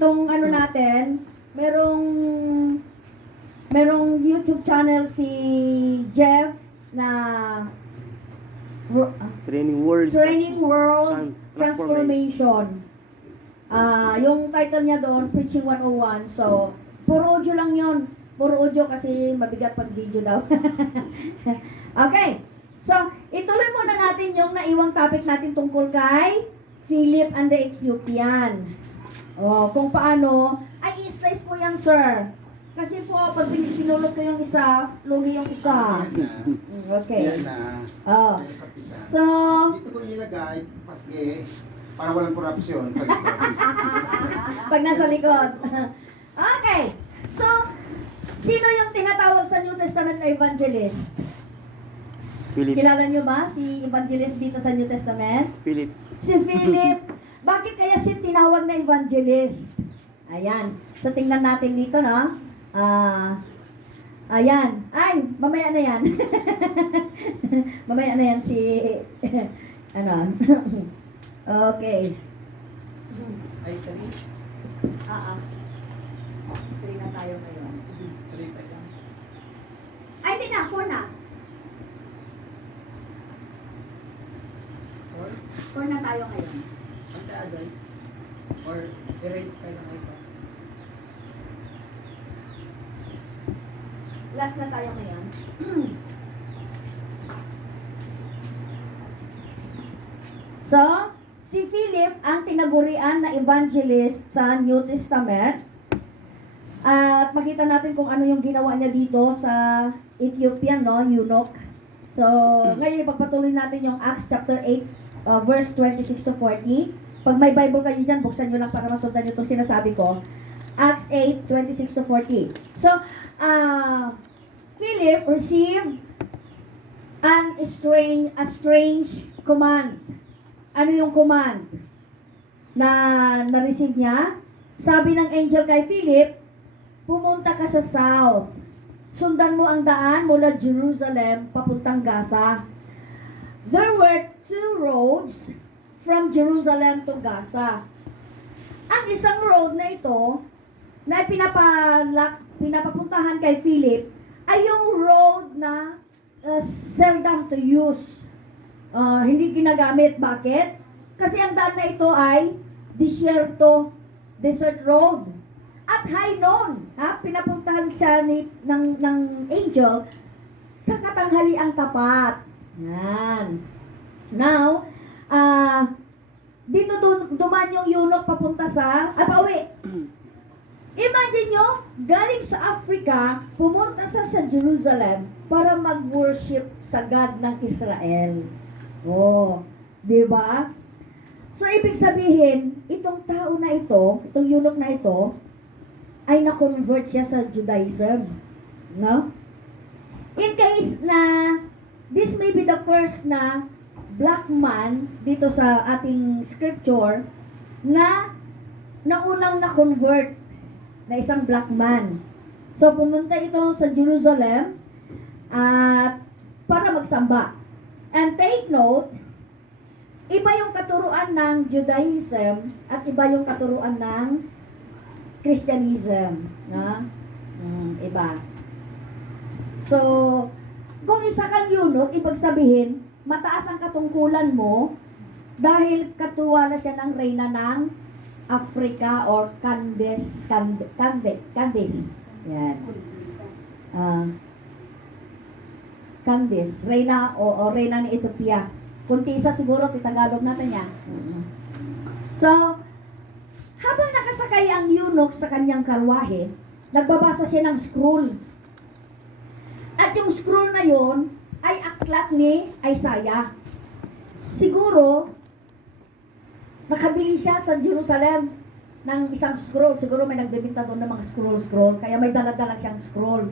Itong ano natin, merong YouTube channel si Jeff na Training World Transformation. Yung title niya doon, Preaching 101. So, puro audio lang yun. Puro audio kasi mabigat pag video daw. Okay. So, ituloy muna natin yung naiwang topic natin tungkol kay Philip and the Ethiopian. Kung paano, ay i-slice po yan, sir. Kasi po, pag pinulot ko yung isa, lugi yung isa. Okay. Yan na. So, Dito ko ilagay, kasi para walang korupsyon sa likod. pag nasa likod. Okay. So, sino yung tinatawag sa New Testament na evangelist? Philip. Kilala nyo ba si evangelist dito sa New Testament? Philip. Si Philip. Bakit kaya si tinawag na evangelist? Ayan. So, tingnan natin dito, no? Ayan. Ay, mamaya na yan. Mamaya na yan si... ano? Okay. Ay, sorry. Three na tayo ngayon. Sorry pa lang. Ay, hindi na. Four na. Or, Four na tayo ngayon. ang taagay. Or, erase pa lang ito. Last na tayo ngayon. So, si Philip ang tinagurian na evangelist sa New Testament. At makita natin kung ano yung ginawa niya dito sa Ethiopian, no? Eunuch. So, ngayon ipagpatuloy natin yung Acts chapter 8, verse 26 to 40. Pag may Bible kayo dyan, buksan nyo lang para masundan nyo itong sinasabi ko. Acts 8, 26 to 40. So, Philip received a strange command. Ano yung command na na-receive niya? Sabi ng angel kay Philip, pumunta ka sa south. Sundan mo ang daan mula Jerusalem papuntang Gaza. There were two roads from Jerusalem to Gaza. Ang isang road na ito na pinapapuntahan kay Philip ay yung road na seldom to use. Hindi ginagamit. Bakit? Kasi ang daan na ito ay desert road. At high noon, pinapuntahan siya ng angel sa katanghaliang tapat. Yan. Now, dito duman yung eunuch papunta sa, pauwi. Imagine nyo, galing sa Africa, pumunta sa Jerusalem para mag-worship sa God ng Israel. Di ba? So, ibig sabihin, itong tao na ito, itong eunuch na ito, ay na-convert siya sa Judaism. No? In case na this may be the first na black man dito sa ating scripture na naunang na-convert na isang black man. So, pumunta ito sa Jerusalem at para magsamba. And take note, iba yung katuruan ng Judaism at iba yung katuruan ng Christianism. No? Iba. So, kung isa kang eunuch, ibig sabihin, mataas ang katungkulan mo dahil katuwala siya ng reyna ng Africa or Candace. Yan. Candace. Reyna o reyna ni Ethiopia. Kuntisa siguro, titagalog natin yan. So, habang nakasakay ang eunuch sa kanyang karwahe, nagbabasa siya ng scroll. At yung scroll na yon ay aklat ni Isaiah. Siguro, nakabili siya sa Jerusalem ng isang scroll. Siguro may nagbebenta doon ng mga scroll. Kaya may dala-dala siyang scroll.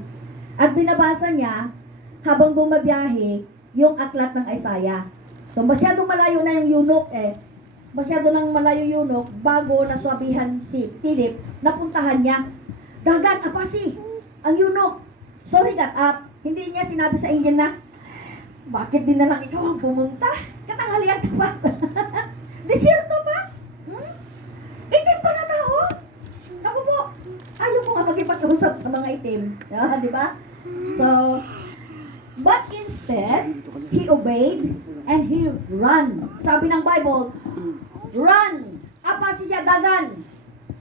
At binabasa niya, habang bumabiyahe, yung aklat ng Isaiah. So, masyadong malayo na yung eunuch Masyado nang malayo eunuch bago nasabihan si Philip, napuntahan niya. Dagan, apasi, ang eunuch. So, he got up. Hindi niya sinabi sa angel na, bakit din na lang ikaw ang pumunta? Katanghalian tapat. Desierto pa? Itim pa na tao? makiusap sa mga itim. Di ba? So, but instead, he obeyed and he ran. Sabi ng Bible, run! Apa siya dagan!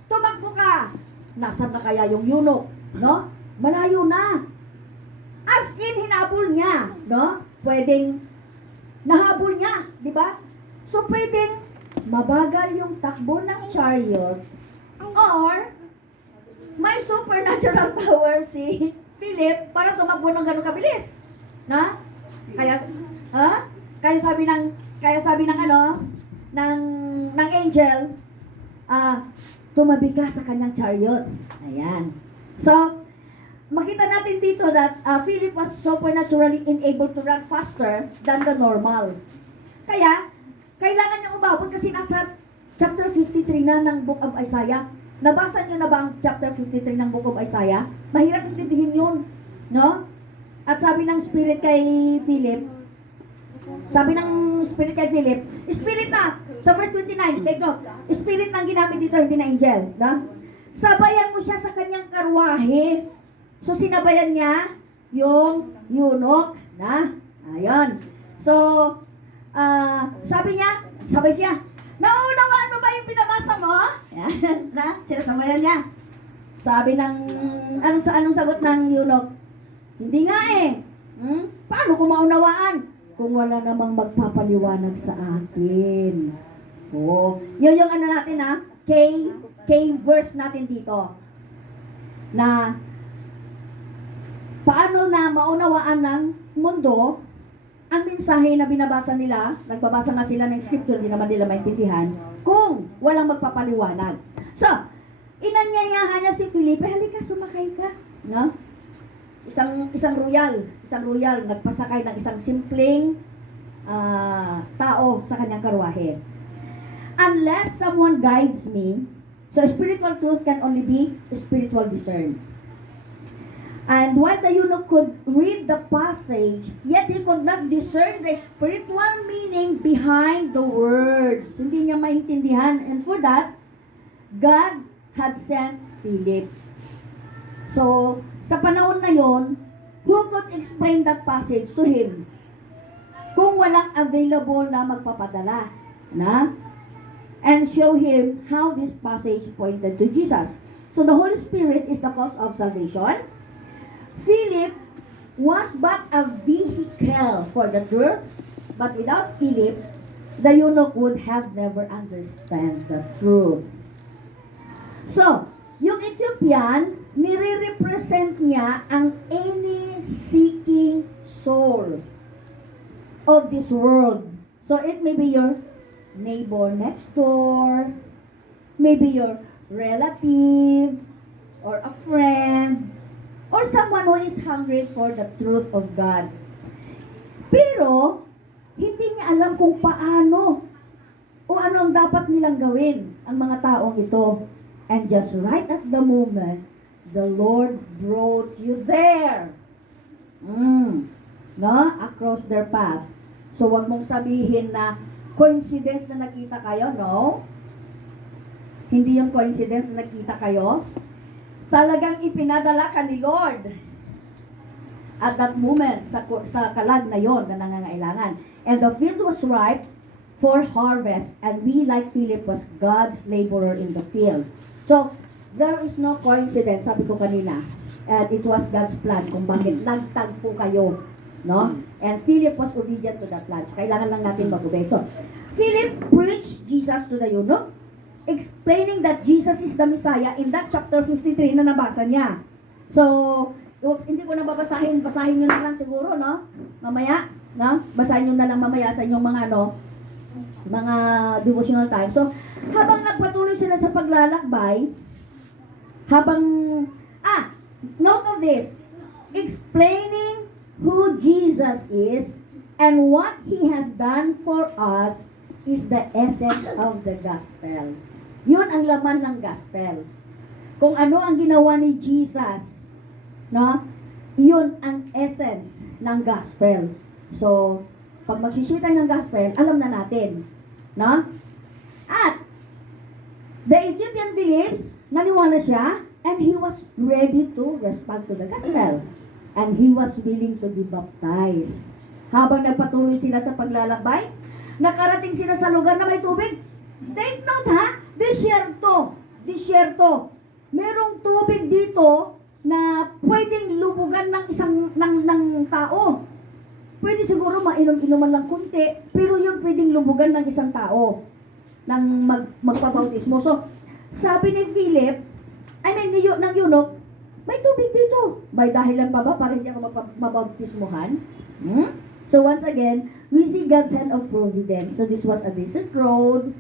Tumakbo ka! Nasaan na kaya yung eunuch? No? Malayo na! As in, hinabol niya. No? Pwedeng nahabol niya. Di ba? So, pwedeng mabagal yung takbo ng chariot or may supernatural power si Philip para tumakbo ng ganun kabilis. Na? Kaya sabi ng angel, tumabi ka sa kanyang chariots. Ayan. So, makita natin dito that Philip was supernaturally enabled to run faster than the normal. Kaya, kailangan niyang umabot kasi nasa chapter 53 na ng Book of Isaiah. Nabasa niyo na ba ang chapter 53 ng Book of Isaiah? Mahirap intindihin yun. No? At sabi ng Spirit kay Philip, Spirit na! Sa verse 29, take note. Spirit ang ginamit dito, hindi na angel. No? Sabayan mo siya sa kanyang karwahe. So, sinabayan niya yung eunuch. Na? Ayun. So, sabay siya, naunawaan mo ba yung pinabasa mo? Yan, na? Sinasabayan niya. Sabi ng, anong sagot ng eunuch? Hindi nga eh. Paano ko maunawaan? Kung wala namang magpapaliwanag sa akin. Yun yung natin K verse natin dito. Na, paano na maunawaan ng mundo ang mensahe na binabasa nila, nagbabasa nga sila ng scripture, hindi naman nila maintindihan, kung walang magpapaliwanag. So, inanyayahan niya si Felipe, halika, sumakay ka. No? Isang royal, nagpasakay ng isang simpleng tao sa kanyang karwahe. Unless someone guides me, so spiritual truth can only be spiritual discerned. And while the eunuch could read the passage, yet he could not discern the spiritual meaning behind the words. Hindi niya maintindihan. And for that, God had sent Philip. So, sa panahon na yon, who could explain that passage to him? Kung walang available na magpapadala, na? And show him how this passage pointed to Jesus. So, the Holy Spirit is the cause of salvation. Philip was but a vehicle for the truth, but without Philip, the eunuch would have never understand the truth. So, yung Ethiopian, nire-represent niya ang any seeking soul of this world. So, it may be your neighbor next door, maybe your relative, or a friend, or someone who is hungry for the truth of God. Pero, hindi niya alam kung paano o ano ang dapat nilang gawin ang mga taong ito. And just right at the moment, the Lord brought you there. No? Across their path. So, wag mong sabihin na coincidence na nakita kayo, no? Hindi yung coincidence na nakita kayo. Talagang ipinadala ka ni Lord at that moment sa kalag na yon na nangangailangan. And the field was ripe for harvest, and we, like Philip, was God's laborer in the field. So, there is no coincidence, sabi ko kanina. And it was God's plan kung bakit nagtagpo kayo. No? And Philip was obedient to that plan. So, kailangan lang natin mag-obey. So, Philip preached Jesus to the eunuch, explaining that Jesus is the Messiah in that chapter 53 na nabasa niya. So, hindi ko na babasahin nyo na lang siguro, no? Mamaya, no? Basahin nyo na lang mamaya sa inyong mga devotional time. So, habang nagpatuloy sila sa paglalakbay, note of this, explaining who Jesus is and what He has done for us is the essence of the gospel. Yun ang laman ng gospel. Kung ano ang ginawa ni Jesus, no? Yun ang essence ng gospel. So, pag magsishare tayo ng gospel, alam na natin, no? At the Ethiopian believes, naniwala siya, and And he was ready to respond to the gospel. And he was willing to be baptized. Habang nagpatuloy sila sa paglalakbay, nakarating sila sa lugar na may tubig. Take note ha, disyerto. Disyerto. Merong tubig dito na pwedeng lubugan ng isang ng tao. Pwede siguro mainom-inuman lang kunti, pero yun pwedeng lubugan ng isang tao nang magpabautismo. So, sabi ni Philip, ng eunuch, may tubig dito. May dahilan pa ba para hindi ako mabautismohan? So once again, we see God's hand of providence. So this was a desert road,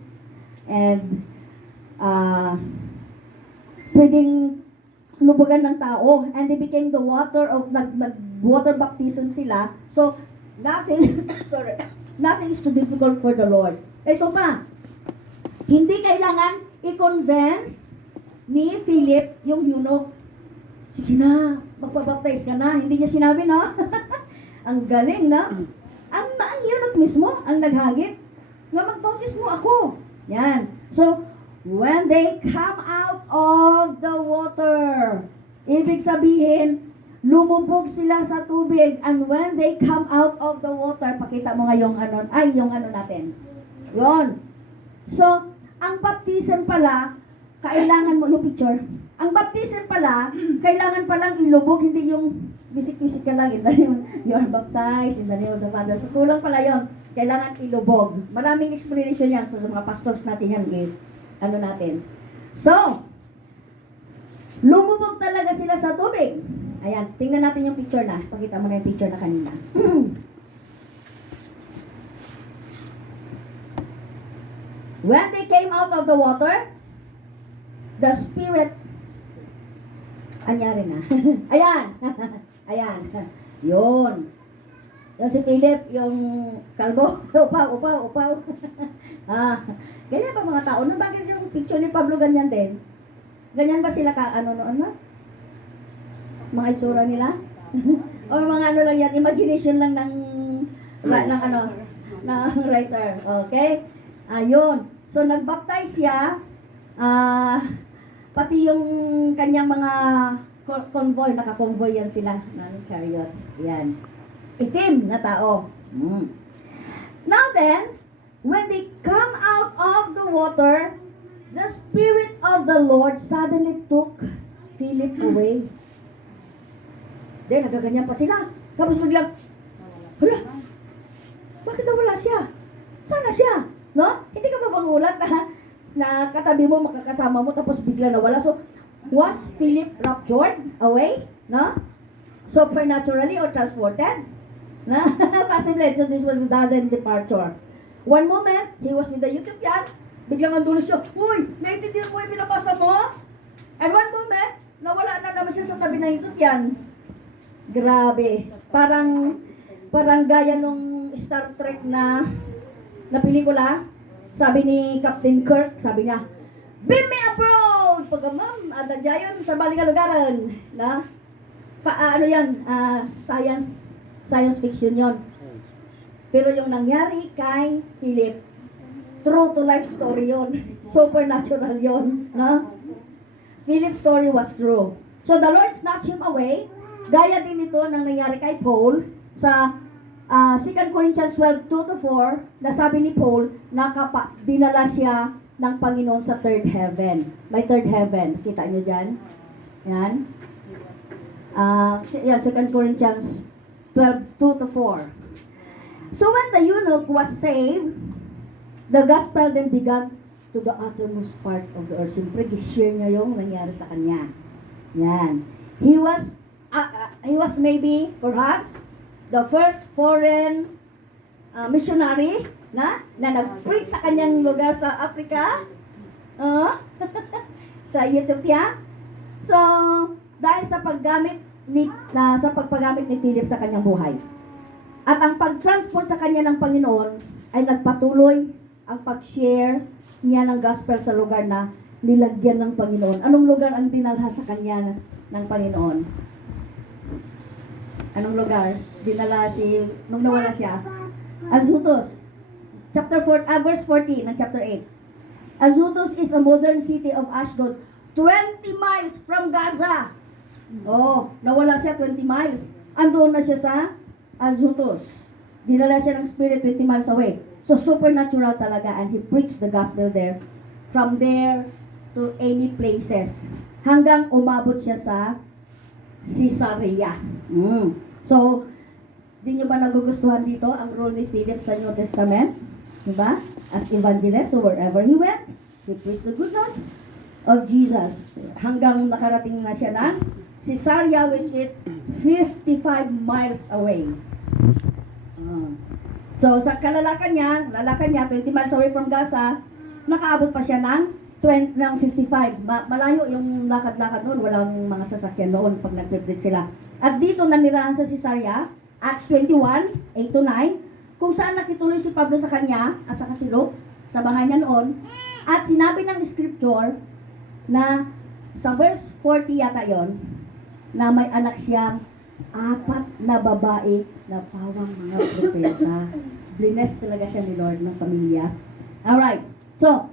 and pwedeng lubugan ng tao, and they became the water of water baptism sila. So nothing nothing is too difficult for the Lord. Ito pa, hindi kailangan i-convince ni Philip yung eunuch. Sige na, magpabaptize ka na. Hindi niya sinabi, no? Ang galing, no? Ang eunuch mismo, ang naghagit. Nga magbautismo ako. Yan. So, when they come out of the water, ibig sabihin, lumubog sila sa tubig. And when they come out of the water, pakita mo nga yung ano natin. Yon. So, ang baptism pala, kailangan mo yung picture. Ang baptism pala, kailangan palang ilubog, hindi yung bisik-bisik ka lang, you are baptized in the name of the Father. So, kulang pala yon. Kailangan ilubog. Maraming explanation yan sa mga pastors natin yan, natin. So, lumubog talaga sila sa tubig. Ayan, tingnan natin yung picture na. Pakita mo na yung picture na kanina. When they came out of the water, the Spirit, anyari na. Ayan. Ayan. Yun. Yung si Philip, yung kalbo. Upaw. Ganyan ba mga tao? Bakit yung picture ni Pablo ganyan din? Ganyan ba sila noon? Mga itsura nila? O mga lang yan, imagination lang ng writer. Okay? Ayun. So, nagbaptize siya. Pati yung kanyang mga convoy, naka-convoy yan sila ng chariots. Yan. Itim na tao. Now then, when they come out of the water, the Spirit of the Lord suddenly took Philip away. Then, nagaganyan pa sila. Tapos biglang, hala, bakit nawala siya? Sana siya? No? Hindi ka ba bangulat na katabi mo, makakasama mo, tapos bigla nawala. So, was Philip raptured away? No? Supernaturally or transported? No? Possibly. So, this was a sudden departure. One moment, he was with the Ethiopian. Biglang ang dulo siya, uy, naiintindihan mo yung binabasa mo? And one moment, nawala na naman siya sa tabi ng Ethiopian. Grabe. Parang gaya nung Star Trek na pelikula. Sabi ni Captain Kirk, sabi niya, beam me abroad! Pagkamam, adadyayon sa baling lugaran. Na? Science fiction yon. Pero yung nangyari kay Philip, true to life story yon. Supernatural yon. No? Philip's story was true. So the Lord snatched him away. Gaya din ito nang nangyari kay Paul sa 2 Corinthians 12:2-4, na sabi ni Paul, dinala siya ng Panginoon sa third heaven. May third heaven. Kita nyo dyan? Yan. Yan, 2 Corinthians 12:2-4. So when the eunuch was saved, the gospel then began to the uttermost part of the earth. Siyempre, share niya yung nangyari sa kanya. Yan. He was maybe, perhaps, the first foreign missionary na nag-preach sa kanyang lugar sa Africa, sa Ethiopia. So, dahil sa pagpagamit ni Philip sa kanyang buhay. At ang pag-transport sa kanya ng Panginoon ay nagpatuloy ang pag-share niya ng gospel sa lugar na nilagyan ng Panginoon. Anong lugar ang dinalhan sa kanya ng Panginoon? Anong lugar? Nung nawala siya? Azotus. Verse 40 ng chapter 8. Azotus is a modern city of Ashdod, 20 miles from Gaza. Oh, nawala siya 20 miles. Andoon na siya sa Azotus. Dinala siya ng spirit 20 miles away. So supernatural talaga, and he preached the gospel there. From there to any places. Hanggang umabot siya sa Caesarea. So, di nyo ba nagugustuhan dito ang role ni Philip sa New Testament? Diba? As evangelist, so wherever he went, he preached the good news of Jesus. Hanggang nakarating na siya ng Caesarea, which is 55 miles away. So, sa lalakad niya, 20 miles away from Gaza, nakaabot pa siya ng 55. Malayo yung lakad-lakad noon, walang mga sasakyan noon pag nag-preach sila. At dito nanirahan sa Caesarea, Acts 21, 8-9, kung saan nakituloy si Pablo sa kanya, at saka si Luke, sa bahay niya noon, at sinabi ng scripture, na sa verse 40 yata yon, na may anak siyang 4 na babae na pawang mga propeta. Blessed talaga siya ni Lord ng pamilya. Alright, so,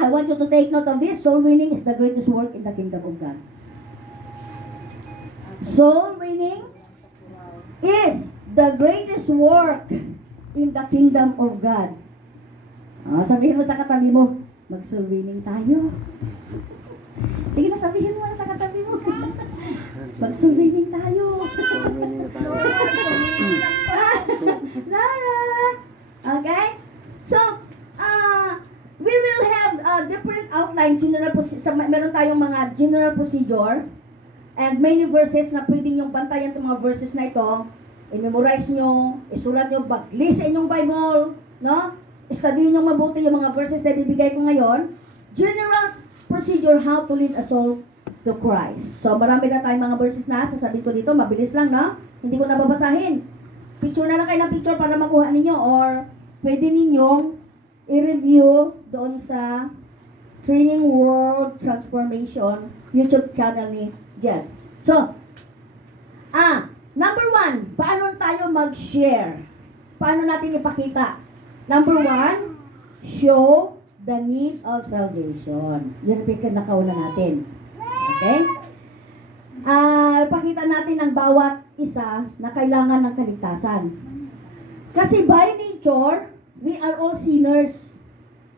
I want you to take note of this. Soul winning is the greatest work in the kingdom of God. Soul winning is the greatest work in the kingdom of God. Sabihin mo sa katabi mo, mag-soul winning tayo. Sige na, sabihin mo sa katabi mo. Mag-soul winning tayo. Lara! Okay? So, we will have different outline, meron tayong mga general procedure and many verses na pwede nyong bantayan itong mga verses na ito. I-memorize nyo, isulat nyo, bag-list sa inyong Bible, no? Studyhin nyo mabuti yung mga verses na ibibigay ko ngayon. General procedure, how to lead a soul to Christ. So, marami na tayong mga verses na, sasabihin ko dito, mabilis lang, no? Hindi ko nababasahin. Picture na lang kayo ng picture para makuha ninyo, or pwede ninyong i-review doon sa Training World Transformation YouTube channel ni Jed. So, number 1, paano tayo mag-share? Paano natin ipakita? Number 1, show the need of salvation. Yan ang pinakauna natin. Okay? Ipakita natin ang bawat isa na kailangan ng kaligtasan. Kasi by nature, we are all sinners.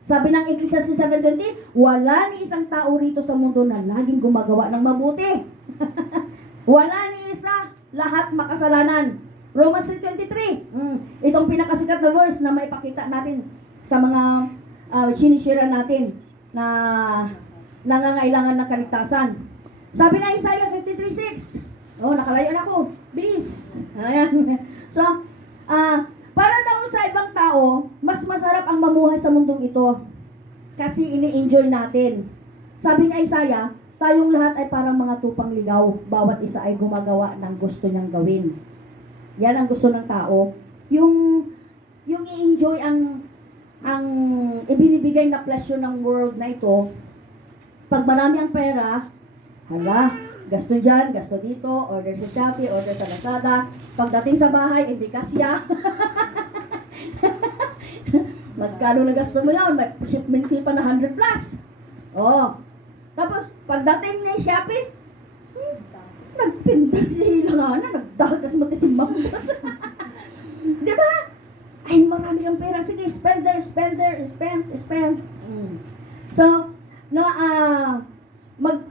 Sabi ng Ecclesiastes 7:20, wala ni isang tao rito sa mundo na laging gumagawa ng mabuti. Wala ni isa, lahat makasalanan. Romans 3:23. Itong pinakasikat na verse na maipakita natin sa mga sinishare natin na nangangailangan ng kaligtasan. Sabi na Isaiah 53:6. Nakalayo na ako. Bilis. Ayan. So, para daw sa ibang tao, mas masarap ang mamuhay sa mundong ito kasi ini-enjoy natin. Sabi ni Isaiah, tayong lahat ay parang mga tupang ligaw. Bawat isa ay gumagawa ng gusto niyang gawin. Yan ang gusto ng tao. Yung i-enjoy ang ibinibigay na pleasure ng world na ito. Pag marami ang pera, gasto dyan, gasto dito, order sa Shopee, order sa Lazada. Pagdating sa bahay, hindi kasya. Magkano na gasto mo yun? May shipment fee pa na 100 plus. Tapos, pagdating ni Shopee, nagpindag si Hilangana, nagdagas mo kasi mamo. Di ba? Ay, marami kang pera. Sige, spend. So,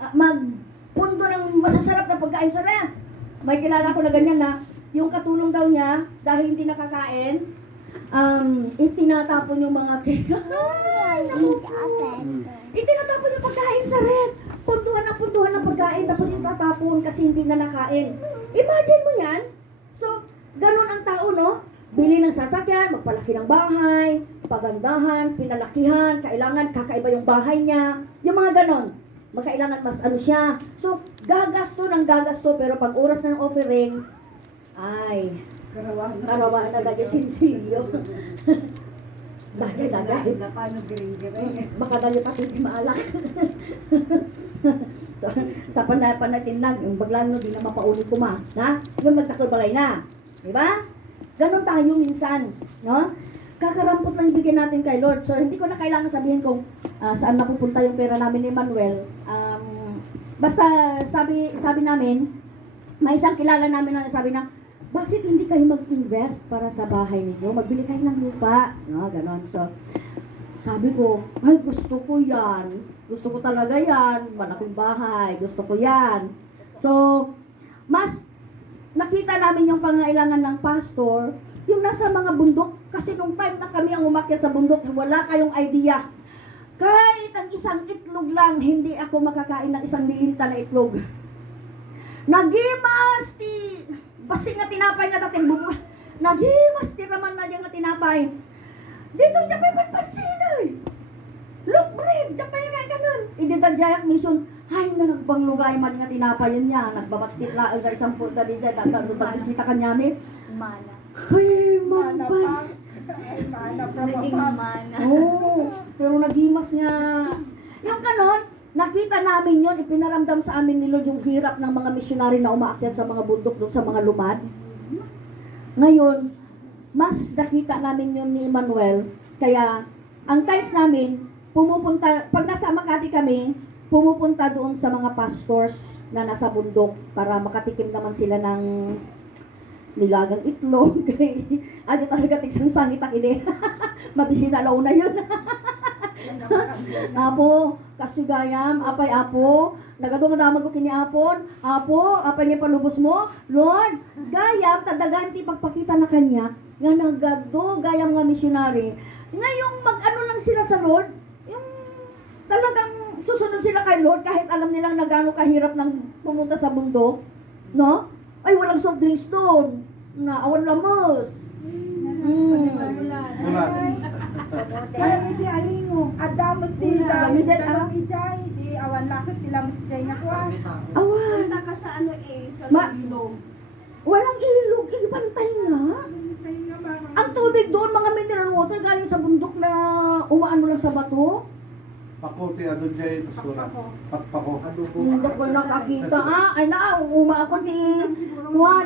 magpundo ng masasarap na pagkain sa ref. May kilala ko na ganyan na, yung katulong daw niya, dahil hindi nakakain, itinatapon yung mga cake. Ay, naku po. Itinatapon yung pagkain sa ref. Puntuhan ng pagkain, tapos itatapon kasi hindi na nakain. Imagine mo yan. So, ganun ang tao, no? Bili ng sasakyan, magpalaki ng bahay, pagandahan, pinalakihan, kailangan kakaiba yung bahay niya. Yung mga ganon. Magkailangan mas siya. So, gagasto, pero pag oras ng offering, ay, karawan na dahil sinsilyo. Dahil. Baka dahil pati di maalak. Sa panatinag, yung baglang di na mapaulit ko yung nagtakulbalay na. Diba? Ganon tayo minsan. No? Kakarampot lang ibigay natin kay Lord. So, hindi ko na kailangan sabihin kung saan napupunta yung pera namin ni Manuel. Basta sabi namin, may isang kilala namin na sabi na, bakit hindi kayo mag-invest para sa bahay ninyo? Magbili kayo ng lupa. No, ganon. So, sabi ko, ay gusto ko yan. Gusto ko talaga yan. Malaking bahay. Gusto ko yan. So, mas nakita namin yung pangailangan ng pastor, yung nasa mga bundok. Kasi nung time na kami ang umakyat sa bundok, wala kayong idea. Kahit ang isang itlog lang, hindi ako makakain ng isang nilinta na itlog. Nagimas ti, basi nga tinapay nga dating bubuha. Nagimas ti raman na diyan nga tinapay. Dito dyan may panpansinay. Look bread, dyan pa yung ganun. Ididadyayak mission, ay na nagbanglugay man nga tinapay niya. Nagbabatit la, ay isang punta din dyan. Nagbisita ka niya mi. Mana. Ay, manpan. Naging mana. Oo, pero nagimas nga. Yung kanon, nakita namin yon, ipinaramdam sa amin ni Lord yung hirap ng mga misyonary na umaakyat sa mga bundok doon sa mga lumad. Ngayon, mas nakita namin yun ni Emmanuel. Kaya, ang times namin, pumupunta, pag nasa Makati kami, pumupunta doon sa mga pastors na nasa bundok para makatikim naman sila ng nilagang itlog. Ano talaga tiksang sangit ang ide. Mabisina launa yun. Apo, kasugayam, apay apo, nagadong damag ko kini apon, apo, apay niya palubos mo, Lord, gayam, tadagan ti pagpakita na kanya, nga nagado, gayam nga missionary. Ngayong mag-ano lang sila sa Lord, yung talagang susunod sila kay Lord kahit alam nilang na gaano kahirap nang pumunta sa bundok, no? Ay, walang soft drinks doon, na awan lamos. Ay, di alingo. Adamot ti Wala. dami jay, di awan lakit tilang stray na kuha. Awan, Naka sa ano sa Ma- ilog. walang ilog, ibantay nga. Ang tubig doon, mga mineral water galing sa bundok na umaano lang sa bato. Pako ti adun jay pastora. Patpako. Hindi ko nakakita. Ay na, umaakon ti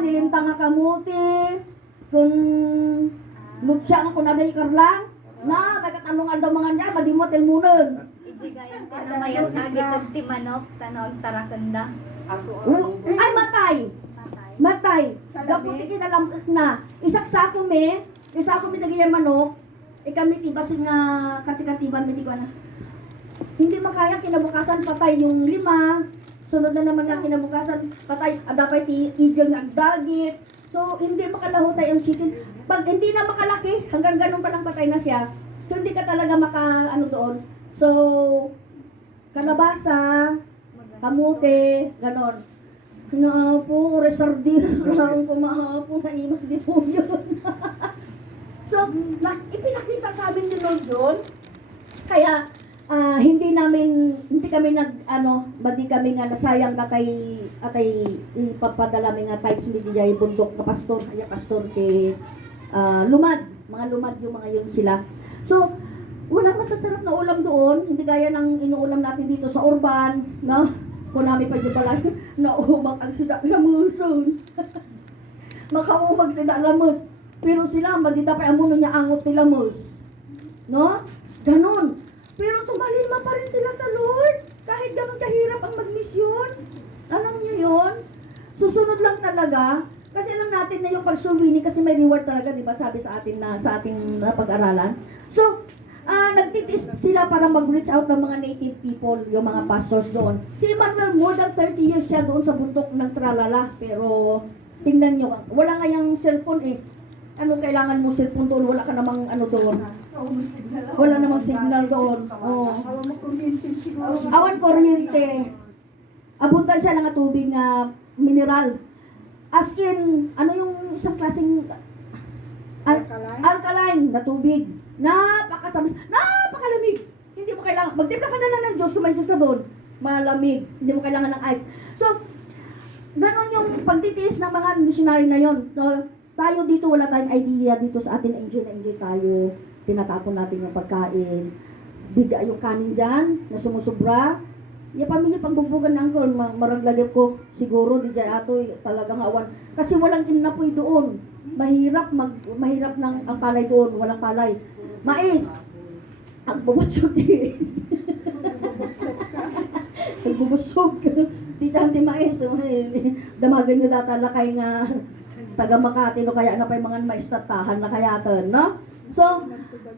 nilintang nga kamuti. Kung lutsya ang kunaday karlang. Na, kagatanungan daw mga niya, madimot ilmunan. Ijigayan ka na mayat agit ti manok, tanawag tarakanda. Ay, matay. Matay. Gaputi kinalamot na. Isaksa ko mi nagiyan manok. Kami tibasin nga katikatiban mi ko na. Hindi makaya kinabukasan patay yung 5. Sunod na naman nga kinabukasan patay. Adapay ti igel nga agdagit. So hindi makalahutay ang chicken. Pag hindi na makalaki, hanggang ganun pa lang patay na siya. So hindi ka talaga ano doon. So kalabasa, kamote, ganon. Ano po, resardinas lang kumahapo na imas di po yun. So, ipinakita sa amin ni Lord yun. Kaya, hindi kami badi kami nga nasayang na atay ipapadala mi nga tithes mi dijay bundok na pastor, kaya pastor kay lumad, mga lumad yung mga yun sila. So, walang masasarap na ulam doon, hindi gaya ng inuulam natin dito sa urban, no? Kung namin pa yung balay, naumag ang sida lamuson. Makaumag sida lamos. Pero sila, madita pa amuno niya angot ni lamos. No? Ganon. Pero tumalima pa rin sila sa Lord. Kahit ganon kahirap ang magmisyon. Alam niyo yun? Susunod lang talaga. Kasi alam natin na yung pagsuwini kasi may reward talaga, di ba? Sabi sa atin na sa ating pag-aralan. So, nagtitis sila para mag-reach out ng mga native people, yung mga pastors doon. Si Emmanuel, more than 30 years siya doon sa bundok ng Tralala. Pero, tingnan nyo, wala nga yung cellphone eh. Anong kailangan mo cellphone doon? Wala ka namang ano doon. Wala namang signal doon. Oh. Awan kuryente. Abutan siya ng tubig na mineral. As in, ano yung isang klaseng alkaline na tubig. Napakalamig. Hindi mo kailangan, magtimpla ka na lang ng Diyos kung may Diyos ka doon. Malamig. Hindi mo kailangan ng ice. So, ganon yung pagtitiis ng mga missionary na yon. So, tayo dito, wala tayong idea dito sa atin, enjoy tayo. Tinatapon natin yung pagkain. Biga yung kanin dyan, na sumusubra. Yung pamilya pagbugbugan ng angkol, maraglagay ko, siguro di dyan ato, talagang awan. Kasi walang inapoy doon. Mahirap ng ang palay doon, walang palay. Mais. Ang bubusog di. Nagbubusog. Di chan di mais. Damagan nyo datala kay nga taga Makati no kaya na pa yung mga maistatahan na kaya to, no? So,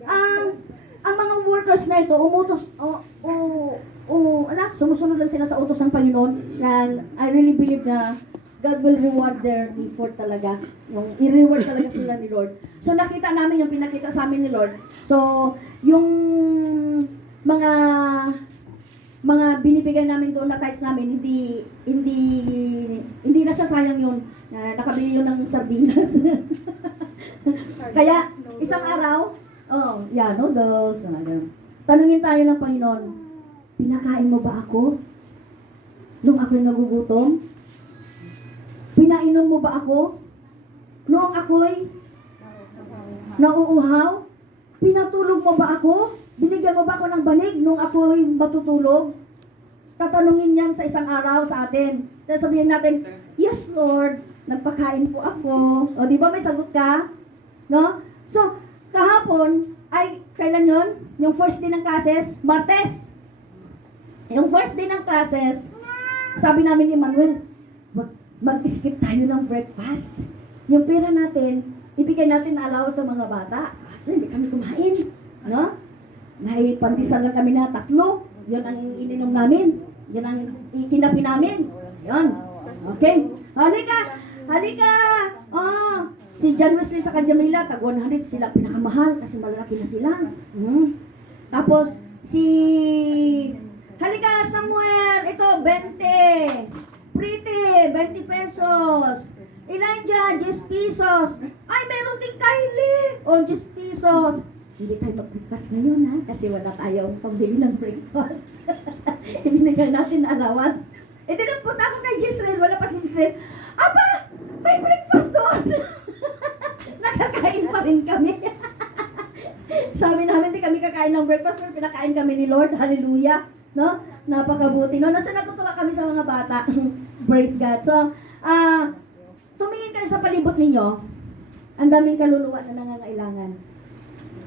ang mga workers na ito, umutos, sumusunod lang sila sa utos ng Panginoon. And I really believe na God will reward their effort talaga. Yung i-reward talaga sila ni Lord. So, nakita namin yung pinakita sa amin ni Lord. So, yung mga binibigay namin doon na tithes namin, hindi nasasayang yun. Nakabili yun ng sardinas. Kaya, isang araw, noodles, tanungin tayo ng Panginoon, pinakain mo ba ako? Nung ako'y nagugutom? Pinainom mo ba ako? Noong ako'y nauuhaw? Pinatulog mo ba ako? Binigyan mo ba ako ng banig nung ako'y matutulog? Tatanungin yan sa isang araw sa atin. Tapos sabihin natin, yes Lord, nagpakain po ako. O di ba may sagot ka? No? So, kahapon, ay, kailan yon? Yung first day ng classes, Martes. Yung first day ng classes, sabi namin ni Manuel, mag-skip tayo ng breakfast. Yung pera natin, ibigay natin na alaw sa mga bata. Kaso hindi kami kumain. Ano? May pandesal lang kami na 3. Yun ang ininom namin. Yun ang ikinapi namin. Yun. Okay. Halika! Oh, si John Wesley sa Jamila, tag 100 sila pinakamahal kasi malalaki na sila. Tapos, halika Samuel, ito 20. Pretty, 20 pesos. Elijah, 10 pesos. Ay, meron din Kylie. 10 pesos. Hindi tayo mag-breakfast ngayon ha, kasi wala tayong pambili ng breakfast. Ibinigay natin na allowance. E di nagpunta ako kay Gisrael, wala pa si Gisrael. Aba, may breakfast doon. Nakakain pa rin kami. Sabi namin, di kami kakain ng breakfast, pero pinakain kami ni Lord. Hallelujah. No? Napakabuti. No? Nasa natutuwa kami sa mga bata. Praise God. So, tumingin kayo sa palibot ninyo. Ang daming kaluluwa na nangangailangan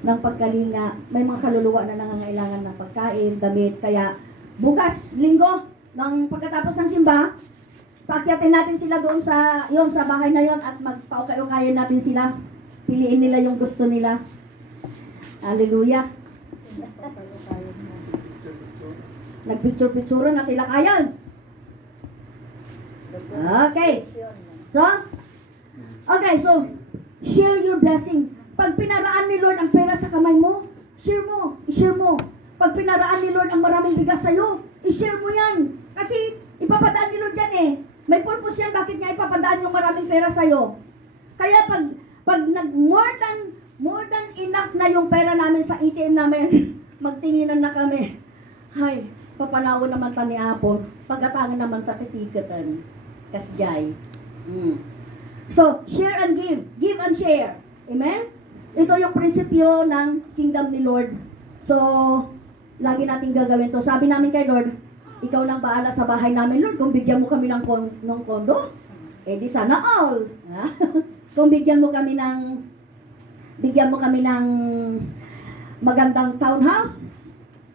ng pagkalinga. May mga kaluluwa na nangangailangan ng pagkain, damit. Kaya, bukas, linggo, ng pagkatapos ng simba, paakyatin natin sila doon sa bahay na yon at magpaukay-ukayan natin sila. Piliin nila yung gusto nila. Hallelujah. Nagpicture-picture na tilakayan. Okay. So, share your blessing. Pag pinaraan ni Lord ang pera sa kamay mo, share mo, i-share mo. Pag pinaraan ni Lord ang maraming bigas sa'yo, i-share mo yan. Kasi ipapadaan ni Lord yan eh. May purpose yan, bakit niya ipapadaan yung maraming pera sa'yo. Kaya pag more than enough na yung pera namin sa ATM namin, magtinginan na kami. Hay, papanawon naman ta ni Apon, pagkatangan naman ta titikatan. Kasjay. So, share and give. Give and share. Amen? Ito yung prinsipyo ng kingdom ni Lord. So, lagi natin gagawin to. Sabi namin kay Lord, ikaw nang bahala sa bahay namin, Lord. Kung bigyan mo kami ng kondo, eh di sana all. Kung bigyan mo kami ng magandang townhouse,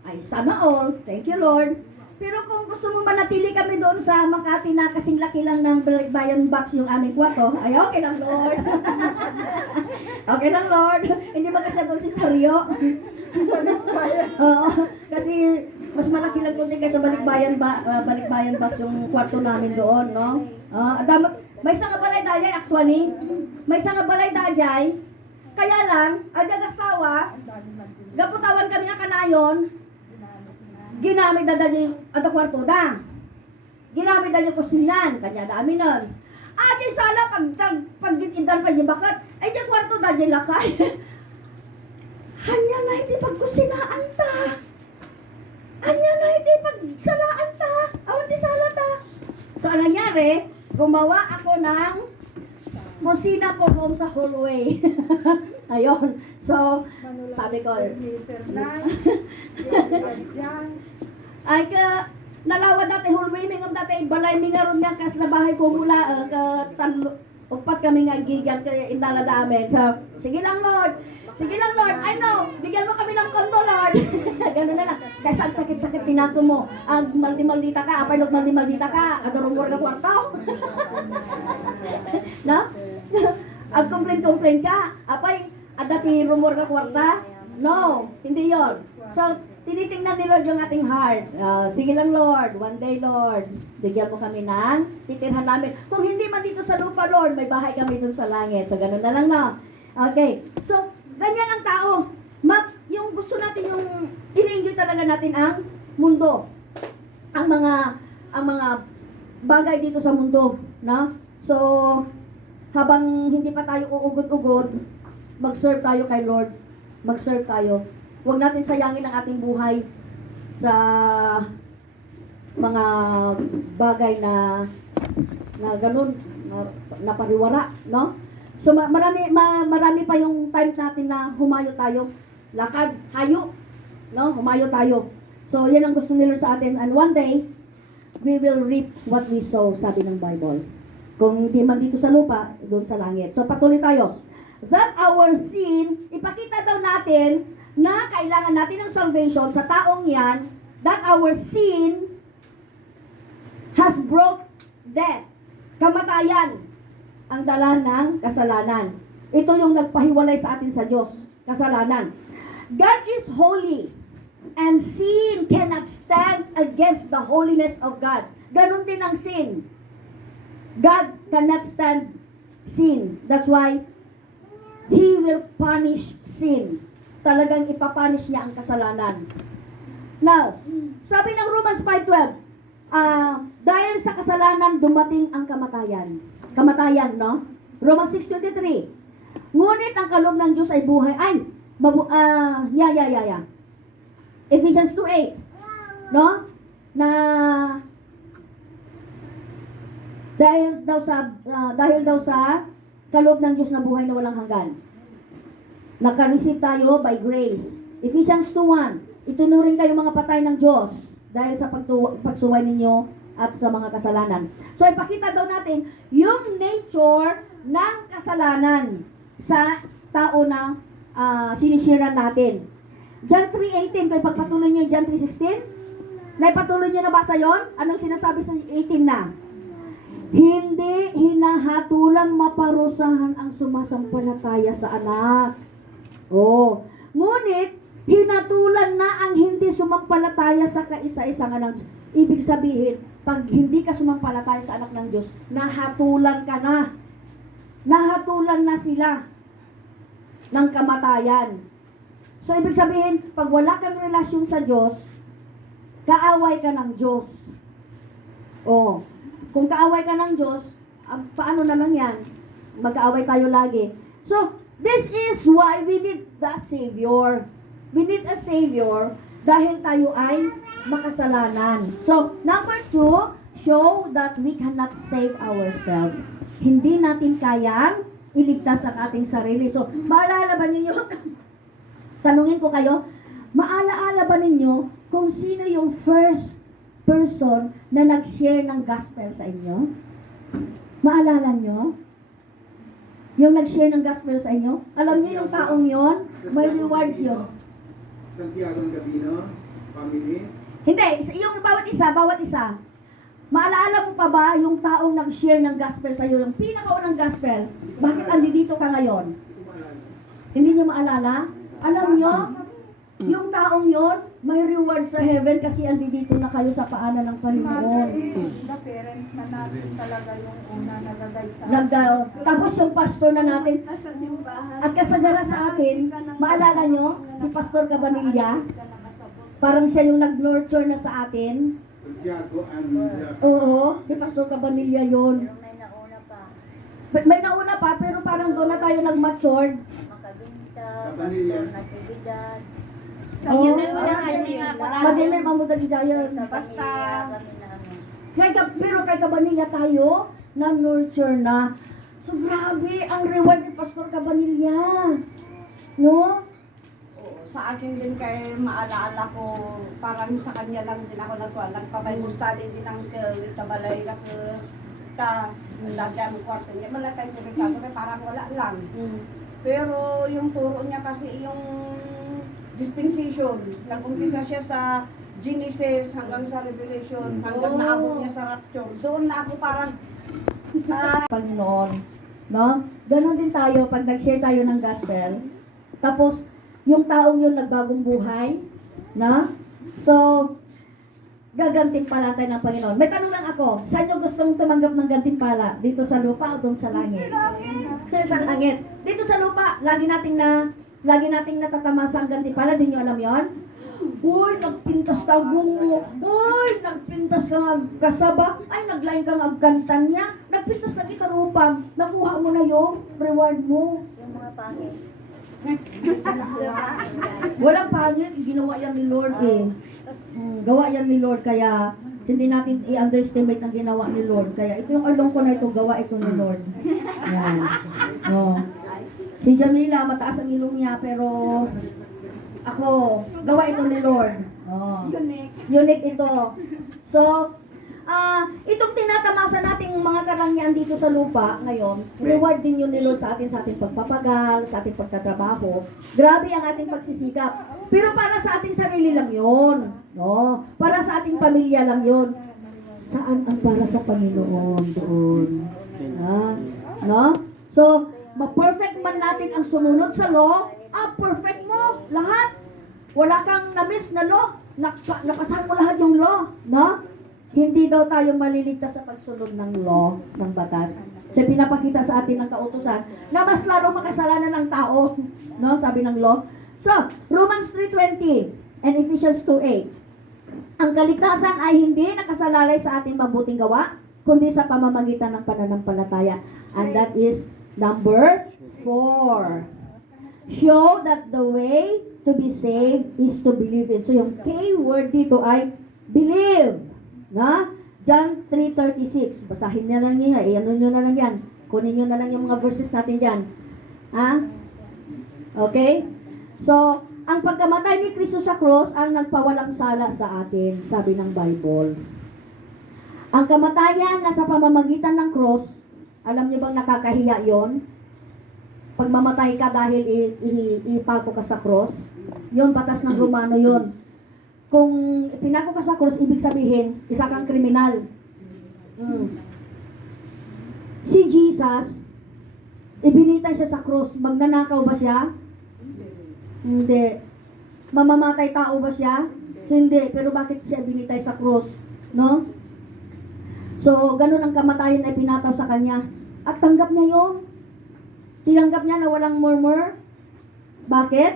ay sana all. Thank you, Lord. Pero kung gusto mo manatili kami doon sa Makati na kasing laki lang ng balikbayan box yung aming kwarto, ay okay lang, Lord. Okay lang, Lord. Hindi ba kasi doon si Sario? Oo. Kasi mas malaki lang doon kaysa balikbayan box yung kwarto namin doon, no? May isang balay dajay actually. May isang balay dajay. Kaya lang, agad asawa, gaputawan kami nga kanayon, ginamit na yung ada kwarto da. Ginamit na yung kusinan, kanya dami nun. Di sala pag-idan pa yung bakat, ay yung kwarto da yung lakay. Hanya na hindi pagkusinaan ta. Hanya na hindi pagsalaan ta. Awan di sala ta. So, anong nangyari? Gumawa ako ng kusina ko doon sa hallway. Ayun. So, sabi ko, ay nalawa dati hallway, mingam dati balay mingaron nga kas na bahay ko mula Upat kami nga gigan kaya indala namin. So, sige lang Lord. Sige lang Lord. I know. Bigyan mo kami ng kondo Lord. Ganun na lang. Kaysa ang sakit-sakit tinato mo. Ang maldi-maldita ka. Apay nag-maldi-maldita ka. Adorong ka kwarto. No? Ang complain ka. Apay, adati rumor ka kwarta. No. Hindi yon. So, tinitingnan ni Lord yung ating heart. Sige lang Lord. One day Lord. Bigyan mo kami ng titirhan namin. Kung hindi man dito sa lupa Lord, may bahay kami dun sa langit. So, ganun na lang no. Okay. So, ganyan ang tao. Yung gusto natin yung in-enjoy talaga natin ang mundo. Ang mga bagay dito sa mundo, no? So, habang hindi pa tayo uugod-ugod, mag-serve tayo kay Lord. Mag-serve tayo. Huwag natin sayangin ang ating buhay sa mga bagay na ganun, na pariwara, no? So marami pa yung time natin na humayo tayo, lakad, hayo, no? Humayo tayo. So yan ang gusto ni Lord sa atin, and one day we will reap what we sow, sabi ng Bible. Kung hindi man dito sa lupa, doon sa langit. So patuloy tayo. That our sin, ipakita daw natin na kailangan natin ng salvation sa taong yan, that our sin has brought death, kamatayan, ang dala ng kasalanan. Ito yung nagpahiwalay sa atin sa Diyos, kasalanan. God is holy, and sin cannot stand against the holiness of God. Ganon din ang sin. God cannot stand sin. That's why He will punish sin. Talagang ipapunish niya ang kasalanan. Now, sabi ng Romans 5:12, dahil sa kasalanan dumating ang kamatayan. Kamatayan, no? Romans 6:23. Ngunit ang kaloob ng Diyos ay buhay. Ephesians 2:8. No? Na dahil daw sa kaloob ng Diyos na buhay na walang hanggan. Naka-receive tayo by grace. Ephesians 2:1. Itunuring kayo mga patay ng Diyos dahil sa pagsuway ninyo at sa mga kasalanan. So, ipakita daw natin yung nature ng kasalanan sa tao na sinisiran natin. John 3:18, kung pagpatuloy nyo yung John 3:16, naipatuloy nyo na ba sa yon? Anong sinasabi sa 18 na? Hindi hinahatulang maparusahan ang sumasampalataya sa anak. Ngunit, hinatulan na ang hindi sumampalataya sa kaisa-isang anak. Ibig sabihin, pag hindi ka sumampalataya sa anak ng Diyos, nahatulan ka na. Nahatulan na sila ng kamatayan. So, ibig sabihin, pag wala kang relasyon sa Diyos, kaaway ka ng Diyos. Kung kaaway ka ng Diyos, paano naman yan? Mag-kaaway tayo lagi. So, this is why we need the Savior. We need a Savior dahil tayo ay makasalanan. So, number 2, show that we cannot save ourselves. Hindi natin kayang iligtas ang ating sarili. So, maalala ba ninyo? Tanungin ko kayo, maalaala ba ninyo kung sino yung first person na nag-share ng gospel sa inyo? Maalala nyo? Yung nag-share ng gospel sa inyo? Alam niyo yung taong yon, may reward yun. Santiago ng Gabino, family. Hindi, yung bawat isa. Maalaala mo pa ba yung taong nag-share ng gospel sa iyo, yung pinakaunang gospel? Bakit andito ka ngayon? Hindi niyo maalala? Alam niyo, yung taong yon, may reward sa heaven kasi andito na kayo sa paanan ng Panginoon. The parent na natin talaga yung una nagagay sa Tapos yung pastor na natin, sa simbahan. at kasagara sa atin, maalala nyo, si Pastor Cabanilla, parang siya yung nag-nurture na sa atin. Santiago and Oo, si Pastor Cabanilla yon. Pero may nauna pa. May nauna pa, pero parang doon na tayo nag-matured. Makabinta, Kabanilya. natividad. Oo, Madimir, madimir mamudali tayo. Basta, Pero kay Cabanilla tayo, nag-nurture na. So grabe, ang reward ni Pastor Cabanilla. No? sa akin din kay maalaala ko, parang sa kanya lang din ako nagpabay study din ang tabalay na ka, lagyan mo kwarto niya, malakay ko sa akin, parang wala lang. Mm. Pero yung turo niya kasi yung dispensation, nag-umpisa siya sa Genesis hanggang sa Revelation, hanggang Oh. naabot niya sa rapture. Doon na ako parang, Panginoon. No? Ganon din tayo pag nag-share tayo ng gospel. Tapos, yung taong yun nagbagong buhay. Na? So, gagantimpala tayo ng Panginoon. May tanong lang ako, saan nyo gustong tumanggap ng gantimpala? Dito sa lupa o doon sa langit? Sa langit. Dito sa lupa, lagi nating natatamasa ang gantimpala. Di nyo alam yon? Uy, nagpintas ka gungo. Uy, nagpintas ka ng kasaba. Ay, naglain ka ng agkantan niya. Nagpintas na kita rupang. Nakuha mo na yung reward mo. Yung mga pangit. Walang pangit. Ginawa yan ni Lord eh. Gawa yan ni Lord. Kaya, hindi natin i-underestimate ang ginawa ni Lord. Kaya, ito yung along ko na ito. Gawa ito ni Lord. Yan. Oh. Si Jamila, mataas ang ilong niya, pero ako, gawa ito ni Lord. Oh. unique. Unique ito. So, itong tinatamasa nating mga karangyaan dito sa lupa ngayon, reward din yun ni Lord sa ating pagpapagal, sa ating pagtatrabaho. Grabe ang ating pagsisikap. Pero para sa ating sarili lang yun. No? Para sa ating pamilya lang yun. Saan ang para sa Panginoon doon? Ha? No? So, ma-perfect man natin ang sumunod sa law, perfect mo lahat. Wala kang na-miss na law. Napasan mo lahat yung law. No? Hindi daw tayo maliligtas sa pagsunod ng law, ng batas. So, pinapakita sa atin ng kautusan na mas lalong makasalanan ng tao. No? Sabi ng law. So, Romans 3:20 and Ephesians 2:8. Ang kaligtasan ay hindi nakasalalay sa ating mabuting gawa, kundi sa pamamagitan ng pananampalataya. And that is number 4. Show that the way to be saved is to believe in. So, yung K-word dito ay believe. Na? John 3:36. Basahin niya lang niya. Ano nyo na lang yan. Kunin nyo na lang yung mga verses natin dyan. Ha? Okay? So, ang pagkamatay ni Kristo sa cross ang nagpawalang sala sa atin, sabi ng Bible. Ang kamatayan na sa pamamagitan ng cross, alam niyo bang nakakahiya yon? Pag mamatay ka dahil ipako ka sa cross, yon batas ng Romano yon. Kung pinako ka sa cross, ibig sabihin, isa kang kriminal. Si Jesus, ibinitay siya sa cross, magnanakaw ba siya? Hindi. Mamamatay tao ba siya? Hindi. Pero bakit siya binitay sa cross? No? So, ganun ang kamatayan na pinataw sa kanya. At tanggap niya yun. Tinanggap niya na walang murmur. Bakit?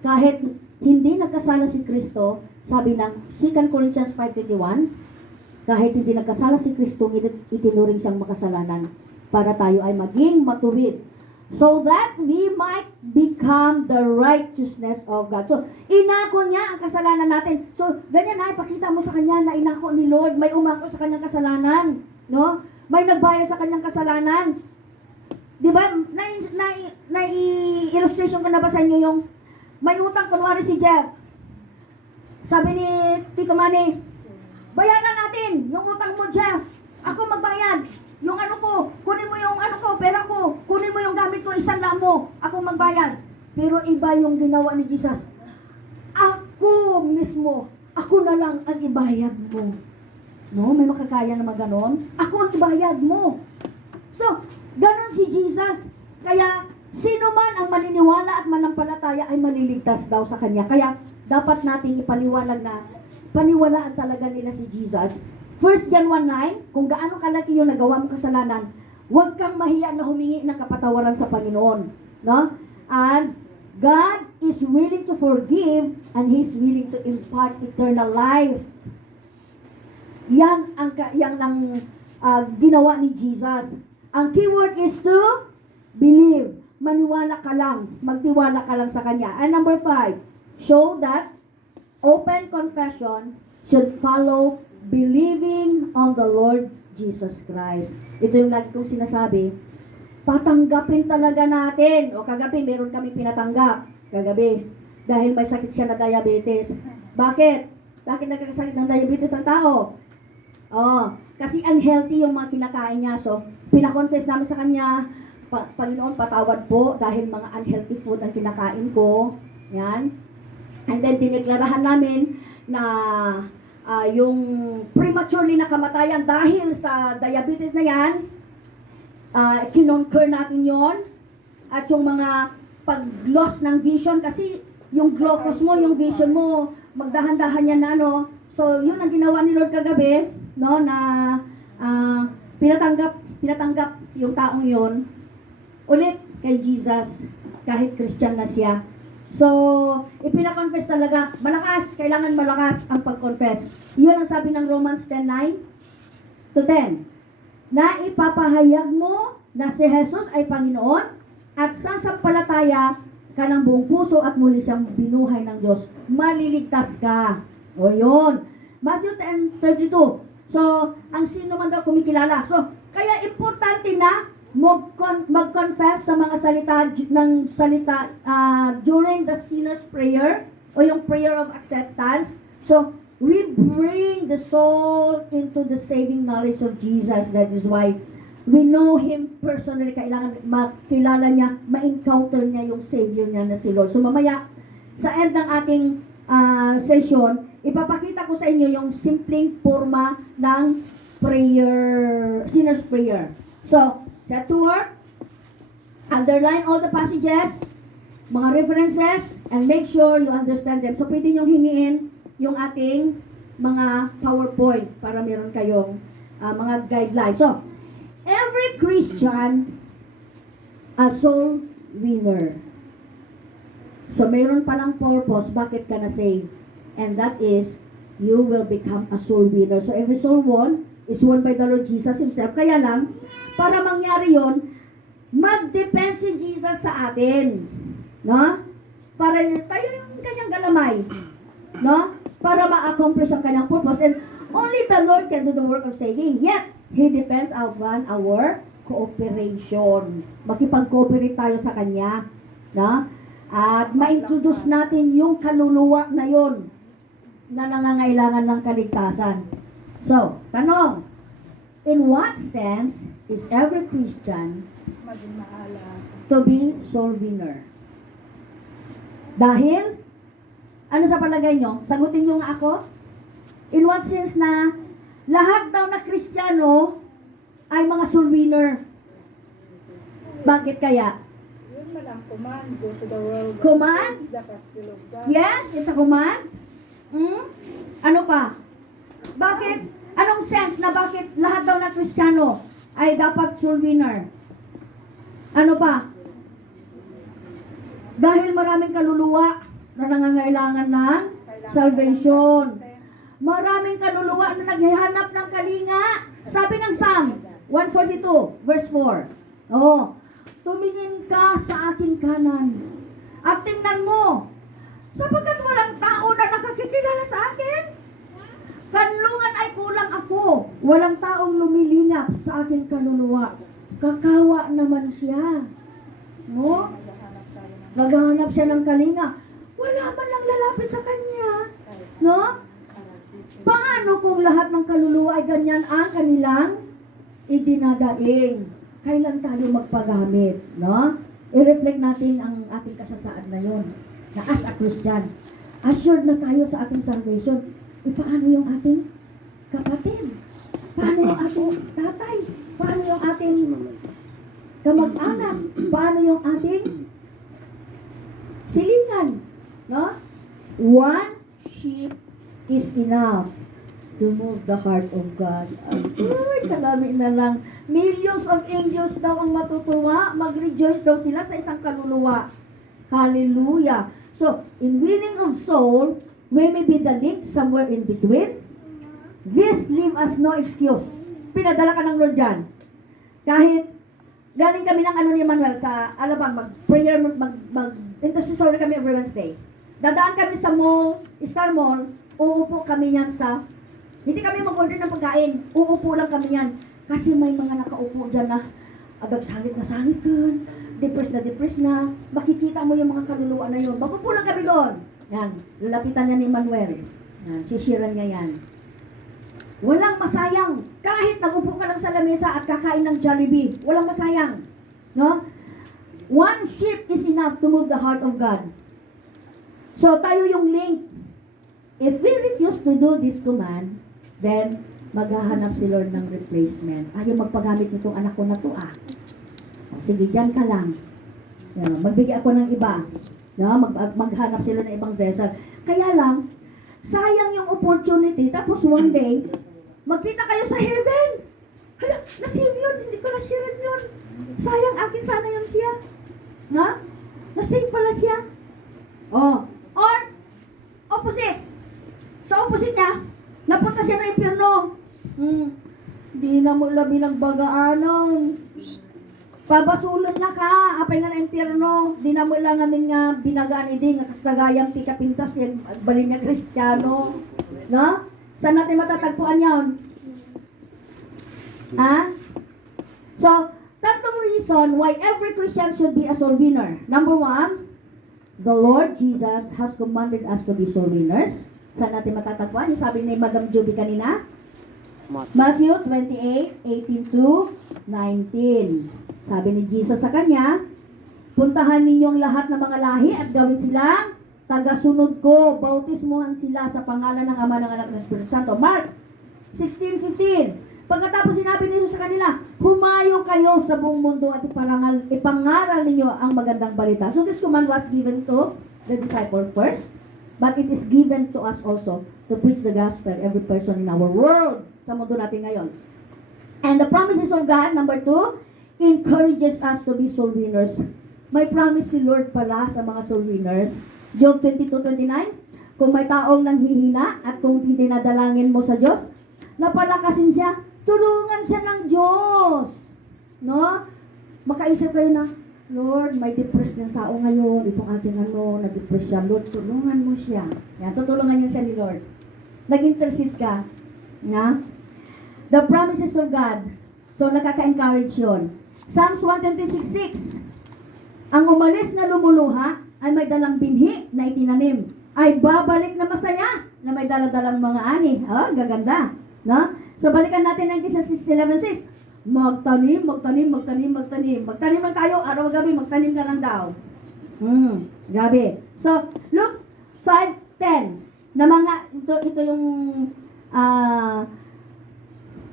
Kahit hindi nagkasala si Kristo, sabi ng 2 Corinthians 5:21, kahit hindi nagkasala si Kristo, itinuring siyang makasalanan para tayo ay maging matuwid. So that we might become the righteousness of God. So, inako niya ang kasalanan natin. So, ganyan na, ipakita mo sa kanya na inako ni Lord, may umako sa kanyang kasalanan. No? May nagbayad sa kanyang kasalanan. Di ba? Na-illustration ko na ba sa inyo yung may utang, kunwari si Jeff. Sabi ni Tito Manny, bayaran natin yung utang mo, Jeff. Ako magbayad. Yung ano ko, kunin mo yung ano ko, pera ko, kunin mo yung gamit ko, isanda mo, ako magbayad. Pero iba yung ginawa ni Jesus. Ako mismo, ako na lang ang ibayad mo. No, may makakaya naman ganon. Ako ang ibayad mo. So, ganon si Jesus. Kaya, sino man ang maniniwala at manampalataya ay maliligtas daw sa Kanya. Kaya, dapat nating ipaliwanag na paniwalaan talaga nila si Jesus. 1 John 1:9, kung gaano kalaki yung nagawa mong kasalanan, huwag kang mahiya na humingi ng kapatawaran sa Panginoon. No? And God is willing to forgive and He is willing to impart eternal life. Yan ang ginawa ni Jesus. Ang keyword is to believe. Maniwala ka lang. Magtiwala ka lang sa Kanya. And number 5, show that open confession should follow believing on the Lord Jesus Christ. Ito yung lagi kong sinasabi. Patanggapin talaga natin. O kagabi, meron kami pinatanggap. Kagabi. Dahil may sakit siya na diabetes. Bakit? Bakit nagkakasakit ng diabetes ang tao? Oh, kasi unhealthy yung mga kinakain niya. So, pinakonfess namin sa kanya, Panginoon, patawad po dahil mga unhealthy food ang kinakain ko. Yan. And then, diniklarahan namin na yung prematurely na kamatayan dahil sa diabetes na yan, kinonquer natin yon. At yung mga pag-loss ng vision, kasi yung glucose mo, yung vision mo, magdahan-dahan yan na ano. So, yun ang ginawa ni Lord kagabi, no, na pinatanggap yung taong yun ulit kay Jesus, kahit Christian na siya. So, ipinakonfess talaga, malakas, kailangan malakas ang pag-confess. Yun ang sabi ng Romans 10:9 to 10. Na ipapahayag mo na si Jesus ay Panginoon at sasampalataya ka ng buong puso at muli siyang binuhay ng Diyos. Maliligtas ka. O yun. Matthew 10:32. So, ang sino man daw kumikilala. So, kaya importante na mag-confess sa mga salita during the sinner's prayer o yung prayer of acceptance. So, we bring the soul into the saving knowledge of Jesus. That is why we know Him personally. Kailangan makilala niya, ma-encounter niya yung Savior niya na si Lord. So, mamaya, sa end ng ating session, ipapakita ko sa inyo yung simpleng forma ng prayer, sinner's prayer. So, set to work, underline all the passages, mga references, and make sure you understand them. So, pwede nyo hingiin yung ating mga PowerPoint para meron kayong mga guidelines. So, every Christian, a soul winner. So, mayroon palang purpose, bakit ka na-save? And that is, you will become a soul winner. So, every soul won is won by the Lord Jesus Himself. Kaya lang, para mangyari yon, mag-depend si Jesus sa atin. No? Para tayo yung kanyang galamay. No? Para ma-accomplish ang kanyang purpose. And only the Lord can do the work of saving. Yet, He depends upon our cooperation. Makipag-cooperate tayo sa Kanya. No? At ma-introduce natin yung kaluluwa na yon na nangangailangan ng kaligtasan. So, tanong, in what sense is every Christian to be soul winner? Dahil, ano sa palagay nyo? Sagutin nyo nga ako. In what sense na lahat daw na Kristiyano ay mga soul winner? Bakit kaya? Yun man ang command, go to the world. Command? Preach the gospel of God. Yes, it's a command. Ano pa? Bakit? Anong sense na bakit lahat daw na Kristiyano ay dapat soul winner? Ano pa? Dahil maraming kaluluwa na nangangailangan ng salvation. Maraming kaluluwa na naghahanap ng kalinga. Sabi ng Psalm 142, verse 4. Oh, tumingin ka sa aking kanan at tingnan mo, sapagkat walang tao na nakakikilala sa akin. Kanlungan ay kulang ako. Walang taong lumilingap sa aking kaluluwa. Kakawa naman siya. No? Naghahanap siya ng kalinga. Wala man lang lalapit sa kanya. No? Paano kung lahat ng kaluluwa ay ganyan ang kanilang idinadaing? Kailan tayo magpagamit? No? I-reflect natin ang ating kasasaan na yun. Na as a Christian, assured na tayo sa ating salvation. Paano yung ating kapatid? Paano yung ating tatay? Paano yung ating kamag-anak? Paano yung ating silingan? No? One sheep is enough to move the heart of God. Ay, kalami na lang. Millions of angels daw ang matutuwa. Mag-rejoice daw sila sa isang kaluluwa. Hallelujah. So, in winning of soul, we may be the link somewhere in between. This leave us no excuse. Pinadala ka ng Lord dyan. Kahit galing kami ng ano ni Manuel sa Alabang, mag-prayer, mag-intercessory kami every Wednesday. Dadaan kami sa mall, Star Mall, uupo kami yan sa, hindi kami mag-order ng pagkain, uupo lang kami yan. Kasi may mga nakaupo dyan na, agad sangit kan, depressed na, makikita mo yung mga kaluluwa na yun. Magupo lang kami doon. Yan, lalapitan niya ni Manuel. Yan, sisiran niya yan. Walang masayang. Kahit nagupo ka lang sa lamesa at kakain ng Jollibee, walang masayang. No? One sheep is enough to move the heart of God. So, tayo yung link. If we refuse to do this command, then maghahanap si Lord ng replacement. Ayaw magpagamit nitong anak ko na to ah. O, sige, dyan ka lang. Yan, magbigay ako ng iba. No? Maghanap sila ng ibang vessel. Kaya lang, sayang yung opportunity. Tapos one day, magkita kayo sa heaven. Hala, na-save yun. Hindi ko na-share yun. Sayang, akin sana yun siya. Ha? Na-save pala siya. Oh. Or, opposite. Sa opposite niya, napunta siya ng impyerno. Di na mo labi ng bagaanon. Pabasulan na ka, apay nga na impyerno. Di na mo lang amin nga binagaan hindi nga kasagayang tika pintas yan balin nga Kristiyano. No? Saan natin matatagpuan yan? Ha? So, tatlong reason why every Christian should be a soul winner. Number one, the Lord Jesus has commanded us to be soul winners. Saan natin matatagpuan? Yung sabi ni Madam Judy kanina, Matthew 28:18 to 19. Sabi ni Jesus sa kanya, puntahan ninyo ang lahat ng mga lahi at gawin silang tagasunod ko. Bautismohan sila sa pangalan ng Ama, ng Anak, ng Espiritu Santo. Mark 16:15. Pagkatapos sinabi ni Jesus sa kanila, humayo kayo sa buong mundo at ipangaral ninyo ang magandang balita. So this command was given to the disciple first, but it is given to us also to preach the gospel every person in our world, sa mundo natin ngayon. And the promises of God, number 2, encourages us to be soul winners. May promise si Lord pala sa mga soul winners. Job 22:29, kung may taong nanghihina at kung dinadalangin mo sa Diyos, napalakasin siya, tulungan siya ng Diyos. No? Makaisip kayo na, Lord, may depressed ng tao ngayon, itong ating na-depress siya. Lord, tulungan mo siya. Yan, tutulungan niya siya ni Lord. Nag-intercede ka. Na? The promises of God. So, nakaka-encourage yun. Psalms 126:6. Ang umalis na lumuluha ay may dalang binhi na itinanim. Ay babalik na masaya na may daladalang mga ani. Oh, gaganda. No? So, balikan natin ang Ecclesiastes 11:6. Magtanim lang tayo. Araw-gabi, magtanim ka lang daw. Grabe. So, Luke 5:10. Na mga, ito yung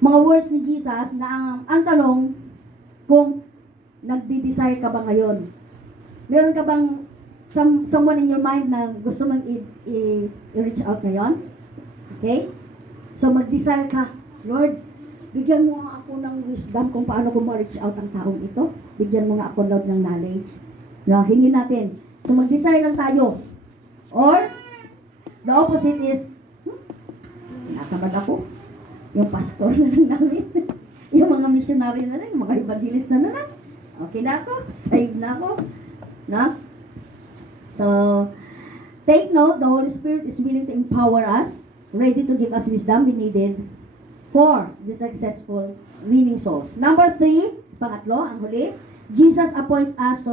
mga words ni Jesus na ang tanong, kung nagdi-desire ka ba ngayon? Meron ka bang someone in your mind na gusto mong i-reach out ngayon? Okay? So, mag-desire ka, Lord, bigyan mo nga ako ng wisdom kung paano ko ma-reach out ang taong ito. Bigyan mo nga ako, Lord, ng knowledge. No, hingin natin. So, mag-desire lang tayo. Or, the opposite is, nakamad ako. Yung pastor na lang namin. Yung mga missionary na lang, yung mga evangelist na lang. Okay na ako, saved na ako. No? So, take note, the Holy Spirit is willing to empower us, ready to give us wisdom we needed for the successful winning souls. Number 3, pangatlo, ang huli, Jesus appoints us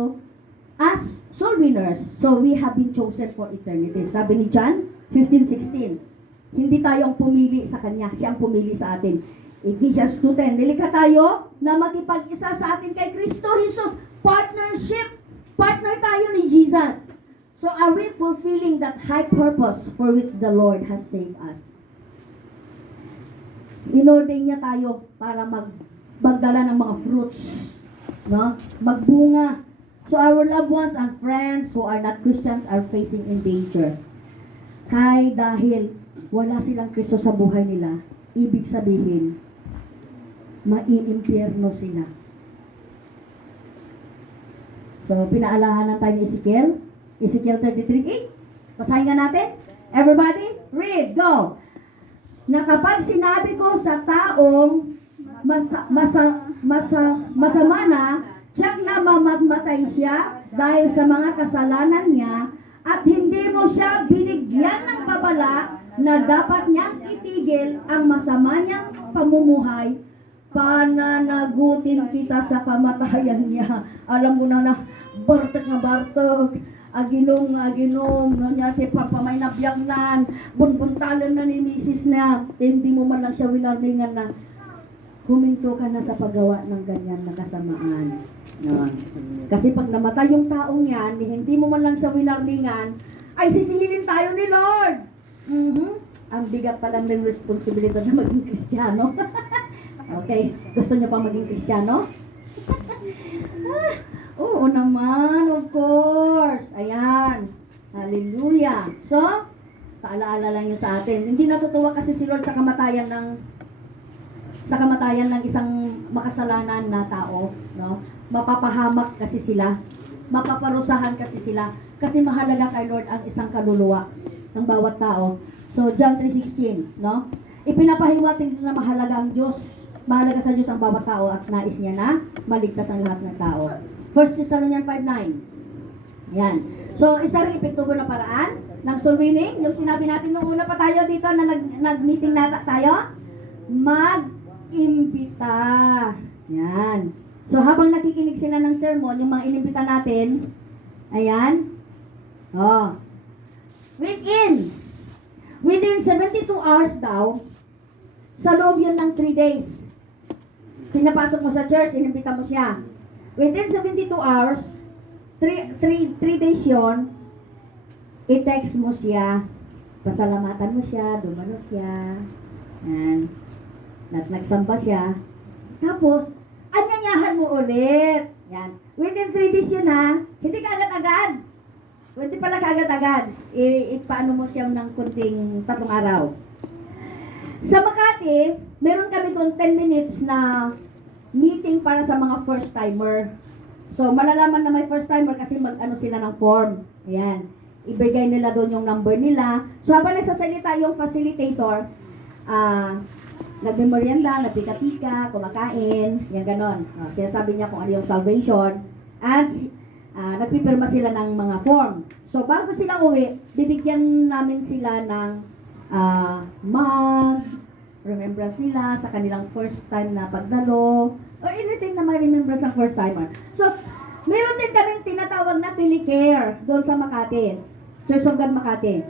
as soul winners. So, we have been chosen for eternity. Sabi ni John 15:16. Hindi tayo ang pumili sa Kanya, siya ang pumili sa atin. Ephesians 2:10, nilikha tayo na makipag-isa sa atin kay Kristo Jesus. Partnership. Partner tayo ni Jesus. So are we fulfilling that high purpose for which the Lord has saved us? In-ordain niya tayo para magdala ng mga fruits. No? Magbunga. So our loved ones and friends who are not Christians are facing in danger. Dahil wala silang Kristo sa buhay nila, ibig sabihin, maiimpyerno sila. So, pinaalahanan tayo ni Ezekiel 33:8. Basahin nga natin. Everybody, read, go. Na kapag sinabi ko sa taong masama na, siyang namamatay siya dahil sa mga kasalanan niya, at hindi mo siya binigyan ng babala na dapat niyang itigil ang masama niyang pamumuhay, pananagutin kita sa kamatayan niya. Alam mo na bartok na bartok. aginom, no niya, te papamay na biyagnan, bunbuntalan na ni misis na, hindi mo man lang siya winarningan na, huminto ka na sa paggawa ng ganyan na kasamaan. No. Kasi pag namatay yung taong yan, hindi mo man lang siya winarningan, ay sisingilin tayo ni Lord. Ang bigat pala ng responsibilidad na maging Kristiyano. Okay, gusto niyo pa maging Kristiyano? Oo naman, of course. Ayan. Hallelujah. So, paalaala lang yun sa atin. Hindi natutuwa kasi si Lord sa kamatayan ng isang makasalanan na tao, no? Mapapahamak kasi sila. Mapaparusahan kasi sila. Kasi mahalaga kay Lord ang isang kaluluwa ng bawat tao. So, John 3:16, no? Ipinapahiwatig na mahalaga ang Diyos. Mahalaga sa Diyos ang bawat tao at nais niya na maligtas ang lahat ng tao. 1 Thessalonians 5:9. Yan. So, isa rin epektibo na paraan ng soul winning. Yung sinabi natin nung una pa tayo dito na nag-meeting na tayo, mag-imbita. Yan. So, habang nakikinig sila ng sermon, yung mga inimbita natin, ayan, within 72 hours daw, sa loob yun ng 3 days, pinapasok mo sa church, inimbita mo siya. Within 72 hours, 3 days yun, i-text mo siya, pasalamatan mo siya, dumano siya, yan, nagsamba siya, tapos, anyanyahan mo ulit. Yan. Within 3 days yun ha, hindi ka agad-agad. Hindi pala ka agad-agad. Paano mo siya ng kunting 3 araw. Sa Makati, meron kami doon 10 minutes na meeting para sa mga first timer. So, malalaman na may first timer kasi mag-ano sila ng form. Ayan. Ibigay nila doon yung number nila. So, habang nagsasalita yung facilitator, nagmemorianda, nagpika-pika, kumakain, yan ganon. Sinasabi niya kung ano yung salvation. At nagpipirma sila ng mga form. So, bago sila uwi, bibigyan namin sila ng mug, remembrance nila sa kanilang first time na pagdalo, or anything na may remembrance ng first timer. So, meron din kaming tinatawag na telecare doon sa Makati. Church of God Makati.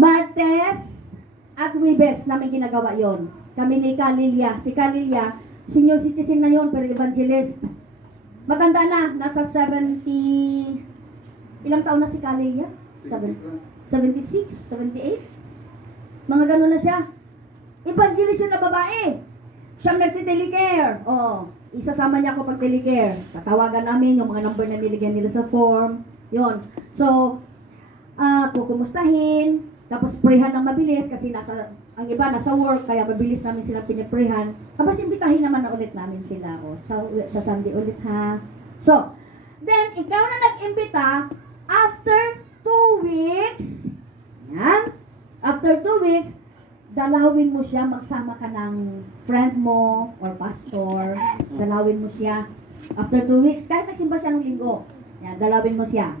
Martes at Webes namin ginagawa yon. Kami ni Kalilya. Si Kalilya, senior citizen na yon pero evangelist. Matanda na, nasa 70... Ilang taon na si Kalilya? 76? 78? Mga gano'n na siya. Evangelist yun na babae. Siyang nagtitelecare. Isasama niya ako pag telecare. Tatawagan namin yung mga number na niligyan nila sa form. Yon. So, kukumustahin. Tapos prehan ng mabilis kasi ang iba nasa work kaya mabilis namin sila piniprehan. Tapos imbitahin naman na ulit namin sila sa Sunday ulit ha. So, then ikaw na nag-imbita after 2 weeks. Yan. After 2 weeks, dalawin mo siya, magsama ka ng friend mo or pastor. Dalawin mo siya. After 2 weeks, kahit nagsimba siya ng linggo, yan, dalawin mo siya.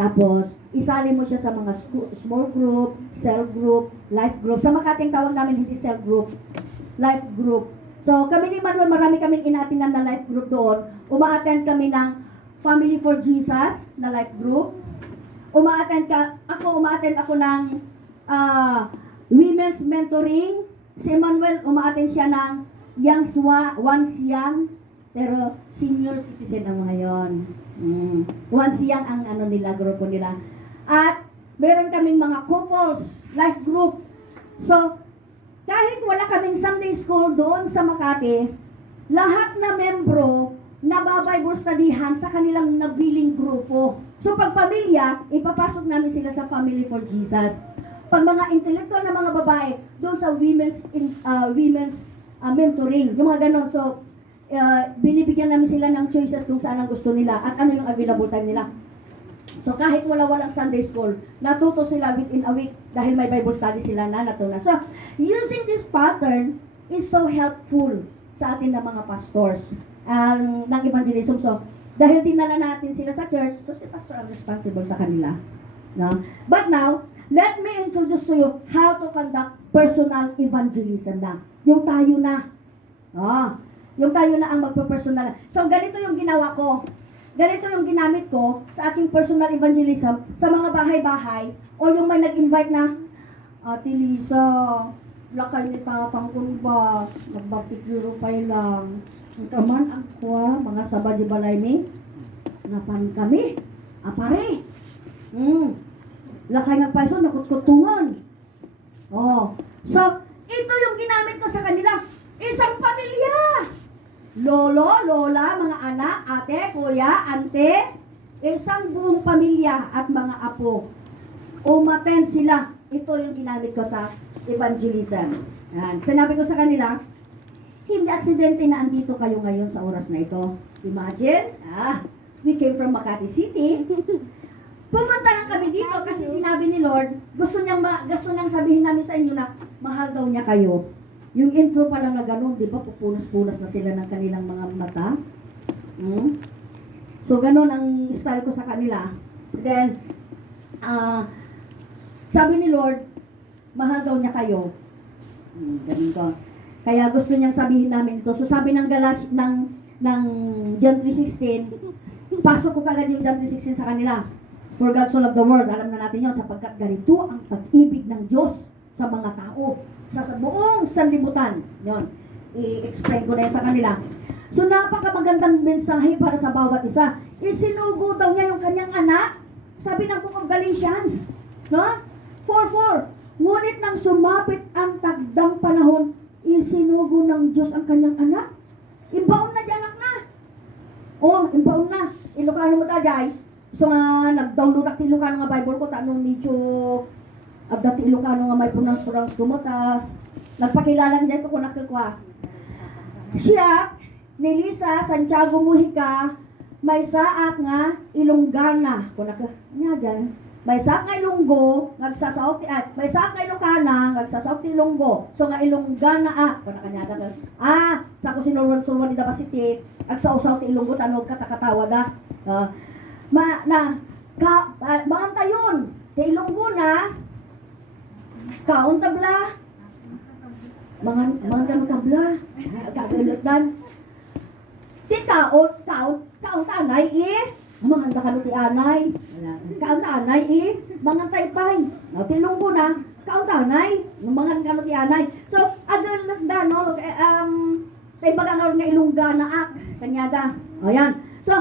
Tapos, isali mo siya sa mga small group, cell group, life group. Sa Makating tawag namin hindi cell group, life group. So, kami ni Manuel, marami kaming inatinan na life group doon. Uma-attend kami ng Family for Jesus na life group. Uma-attend ako ng women's mentoring. Si Manuel, uma-attend siya ng once young, pero senior citizen ang ngayon. Once young ang nila, grupo nila. At meron kaming mga couples, life group. So, kahit wala kaming Sunday school doon sa Makati, lahat na membro nababible studyhan sa kanilang nabiling grupo. So, pag pamilya, ipapasok namin sila sa Family for Jesus. Pag mga intellectual na mga babae, doon sa women's mentoring, yung mga ganon. So, binibigyan namin sila ng choices kung saan ang gusto nila at ano yung available time nila. So, kahit walang Sunday school, natuto sila within a week dahil may Bible study sila na natunan. So, using this pattern is so helpful sa atin na mga pastors ng evangelism. So, dahil dinala natin sila sa church, so si pastor ang responsible sa kanila. No? But now, let me introduce to you how to conduct personal evangelism na. Yung tayo na. Yung tayo na ang magpo-personal. So, ganito yung ginawa ko. ganito yung ginamit ko sa aking personal evangelism sa mga bahay-bahay o yung may nag-invite na, Ate Lisa, lakay ni tatang kun ba, nagbapikuro pa lang. Kaman ako, mga sabad di balay mi, napan kami, apare. Lakay nga paso, nakutkutungan. Oh, so, ito yung ginamit ko sa kanila. Isang pamilya. Lolo, lola, mga anak, ate, kuya, ante, isang buong pamilya at mga apo. Umaten sila. Ito yung ginamit ko sa evangelism. Yan. Sinabi ko sa kanila, hindi aksidente na andito kayo ngayon sa oras na ito. Imagine, we came from Makati City. Pumunta lang kami dito kasi sinabi ni Lord, gusto niyang sabihin namin sa inyo na mahal daw niya kayo. Yung intro pa lang na ganun, di ba, pupunas-punas na sila ng kanilang mga mata. So, ganun ang style ko sa kanila. Then, sabi ni Lord, mahal daw niya kayo. Ganun ko. Kaya gusto niyang sabihin namin ito. So, sabi ng ng John 3:16, pasok ko kagad yung John 3:16 sa kanila. For God so loved the world, alam na natin yun, sapagkat ganito ang pag-ibig ng Diyos sa mga tao, sa buong sanlibutan. Yun, i-explain ko na yan sa kanila. So, napakamagandang mensahe para sa bawat isa. Isinugo daw niya yung kanyang anak. Sabi ng Book of Galatians, no? 4:4, ngunit nang sumapit ang tagdang panahon, isinugo ng Diyos ang kanyang anak. Imbaon na di anak na. Imbaon na. Ilocano mo tajay. So nga, nag-download ak ti Ilocano nga Bible ko, tanong medyo abda ti Ilocano nga may punang-punang sumot, nagpakilala niya ko kung nakakwa. Siya, ni Lisa, Santiago Mujica, may saak nga Ilonggana. Kung niya dyan, may saak nga Ilonggo, nagsasaok ti, may saak nga Ilocana, nagsasaok ti Ilonggo. So nga Ilonggana, kung nakanyada ka, sa ko sinulwan-sulwan ni Dabasiti, agsaw-saw ti Ilonggo, tanog katakatawa da. Maanta yun, ti Ilonggo na, kaon tabla, mga ganun tabla, kagalutan. Ti kaon tanay mga handa ka ti anay, kaon tanay mga taypay, ti Ilonggo na, kaon tanay, mga handa ti anay. So, agalutan da, no, tay bagang nga Ilonggana kanyada. O yan. So,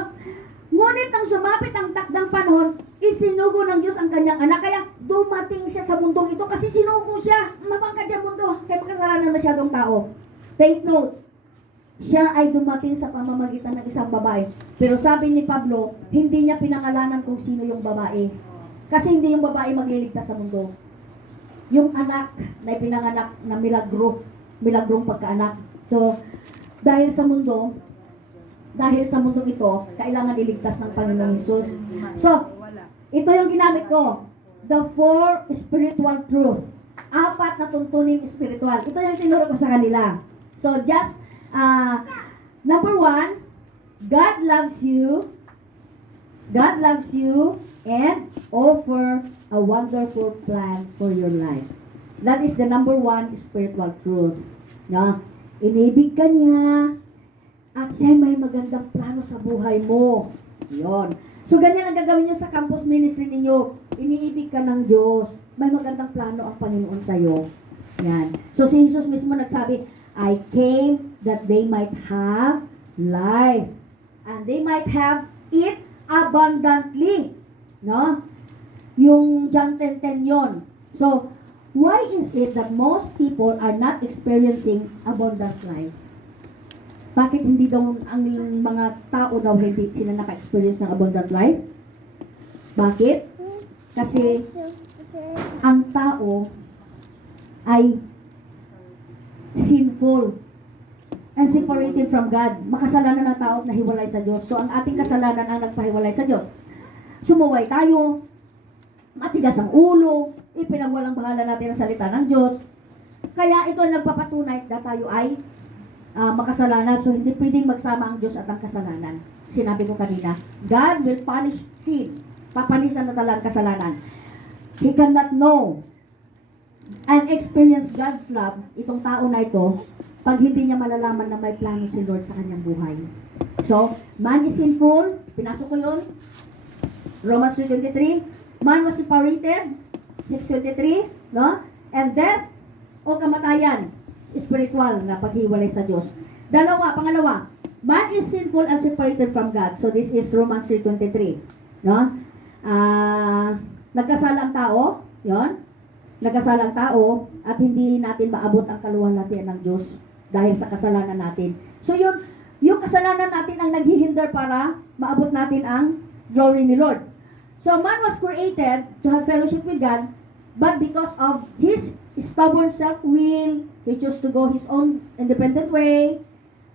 ngunit nang sumapit ang takdang panahon, isinugo ng Diyos ang kanyang anak. Kaya dumating siya sa mundong ito kasi sinugo siya. Mabangka siya mundo. Kaya magkasalanan masyadong tao. Take note, siya ay dumating sa pamamagitan ng isang babae. Pero sabi ni Pablo, hindi niya pinangalanan kung sino yung babae. Kasi hindi yung babae magliligtas sa mundo. Yung anak na pinanganak na milagrong pagkaanak. So, dahil sa mundong ito, kailangan iligtas ng Panginoong Hesus. So, ito yung ginamit ko. The 4 spiritual truth. 4 na tuntunin spiritual. Ito yung tinuro ko sa kanila. So, just, number 1, God loves you, and offer a wonderful plan for your life. That is the number 1 spiritual truth. No? Inibig ka niya, at siya may magandang plano sa buhay mo. Yon. So, ganyan ang gagawin nyo sa campus ministry ninyo. Iniibig ka ng Diyos. May magandang plano ang Panginoon sa'yo. Yan. So, si Jesus mismo nagsabi, I came that they might have life. And they might have it abundantly. No? Yung John 10:10 yon. So, why is it that most people are not experiencing abundant life? Bakit hindi daw ang mga tao daw hindi sila naka-experience ng abundant life? Bakit? Kasi ang tao ay sinful and separated from God. Makasalanan ng tao at nahiwalay sa Diyos. So, ang ating kasalanan ang nagpahiwalay sa Diyos. Sumuway tayo, matigas ang ulo, ipinagwalang bahala natin ang salita ng Diyos. Kaya ito ay nagpapatunay na tayo ay makasalanan. So, hindi pwedeng magsama ang Diyos at ang kasalanan. Sinabi ko kanina, God will punish sin. Papanisan na talagang kasalanan. He cannot know and experience God's love, itong tao na ito, pag hindi niya malalaman na may plano si Lord sa kanyang buhay. So, man is sinful, pinasok ko yun. Romans 3:23. Man was separated, 6:23, no? And death o kamatayan, spiritual na paghiwalay sa Diyos. Pangalawa, man is sinful and separated from God. So this is Romans 3:23, no? Nagkasala ang tao, 'yon. Nagkasala ang tao at hindi natin maabot ang kaluwalhatian ng Diyos dahil sa kasalanan natin. So yung kasalanan natin ang naghihinder para maabot natin ang glory ni Lord. So man was created to have fellowship with God, but because of his stubborn self-will, he chose to go his own independent way,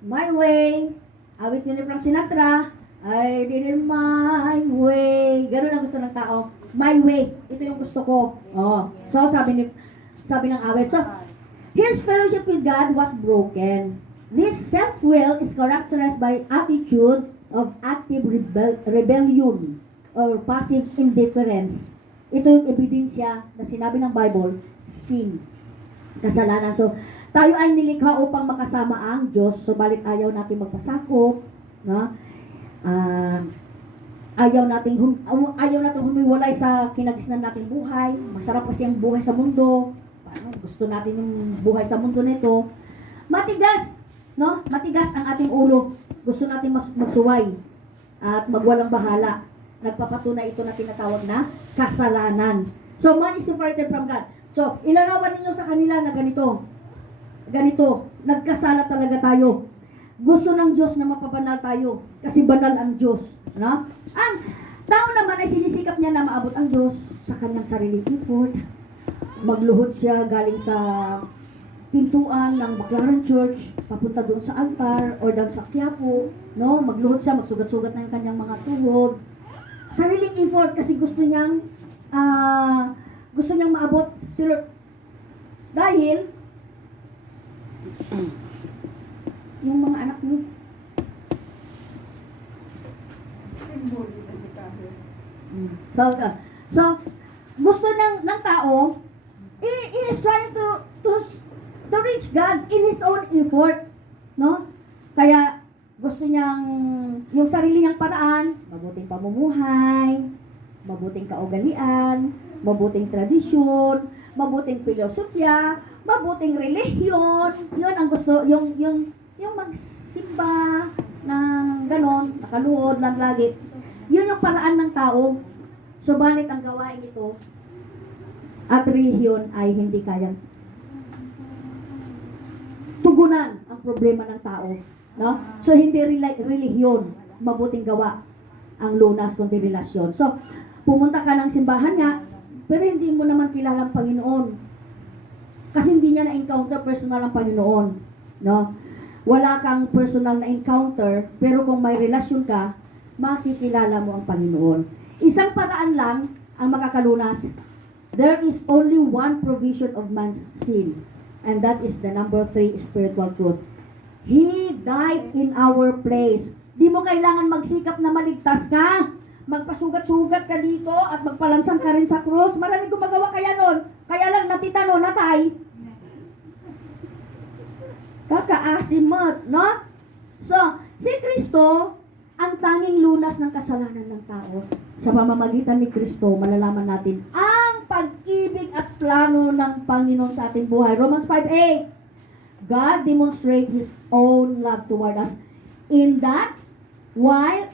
my way. Awit yun ni Frank Sinatra, I did it my way. Ganun ang gusto ng tao. My way. Ito yung gusto ko. Oh. So, sabi ng awit. So, his fellowship with God was broken. This self-will is characterized by attitude of active rebellion or passive indifference. Ito yung ebidensya na sinabi ng Bible, sin, kasalanan. So, tayo ay nilikha upang makasama ang Diyos. So, balit ayaw natin magpasakop, no? Ayaw nating humiwalay sa kinagisnan nating buhay. Masarap kasi ang buhay sa mundo. Gusto natin yung buhay sa mundo nito. Matigas, no? Matigas ang ating ulo. Gusto natin magsuway at magwalang bahala. Nagpapatunay ito na tinatawag na kasalanan. So, man is separated from God. So, ilarawan ninyo sa kanila na ganito. Ganito, nagkasala talaga tayo. Gusto ng Diyos na mapabanal tayo kasi banal ang Diyos. No? Ang tao naman ay sinisikap niya na maabot ang Diyos sa kanyang sariling effort. Magluhod siya galing sa pintuan ng Baclaran Church, papunta doon sa altar or doon sa Quiapo. No? Magluhod siya, magsugat-sugat na yung kanyang mga tuhod. Sariling effort kasi gusto niyang maabot si Lord. Dahil yung mga anak mo so gusto ng tao he is trying to reach God in his own effort, no? Kaya gusto niyang yung sarili niyang paraan, mabuting pamumuhay, mabuting kaugalian, mabuting tradisyon, mabuting filosofya, mabuting relihiyon. Yun ang gusto, yung magsimba ng ganon, nakaluhod lang lagi. Yun yung paraan ng tao. Subalit ang gawain ito at relihiyon ay hindi kayang tugunan ang problema ng tao. No? So, hindi relihiyon, mabuting gawa ang lunas, kundi relasyon. So, pumunta ka ng simbahan nga, pero hindi mo naman kilala ang Panginoon. Kasi hindi niya na-encounter personal ang Panginoon. No? Wala kang personal na encounter, pero kung may relasyon ka, makikilala mo ang Panginoon. Isang paraan lang ang makakalunas. There is only one provision of man's sin, and that is the number 3 spiritual truth. He died in our place. Di mo kailangan magsikap na maligtas ka. Magpasugat-sugat ka dito at magpalansang ka rin sa krus. Marami gumagawa kaya nun. Kaya lang natitano, natay. Kakaasimot, no? So, si Kristo, ang tanging lunas ng kasalanan ng tao. Sa pamamagitan ni Kristo, malalaman natin ang pag-ibig at plano ng Panginoon sa ating buhay. Romans 5:8. God demonstrates His own love toward us in that while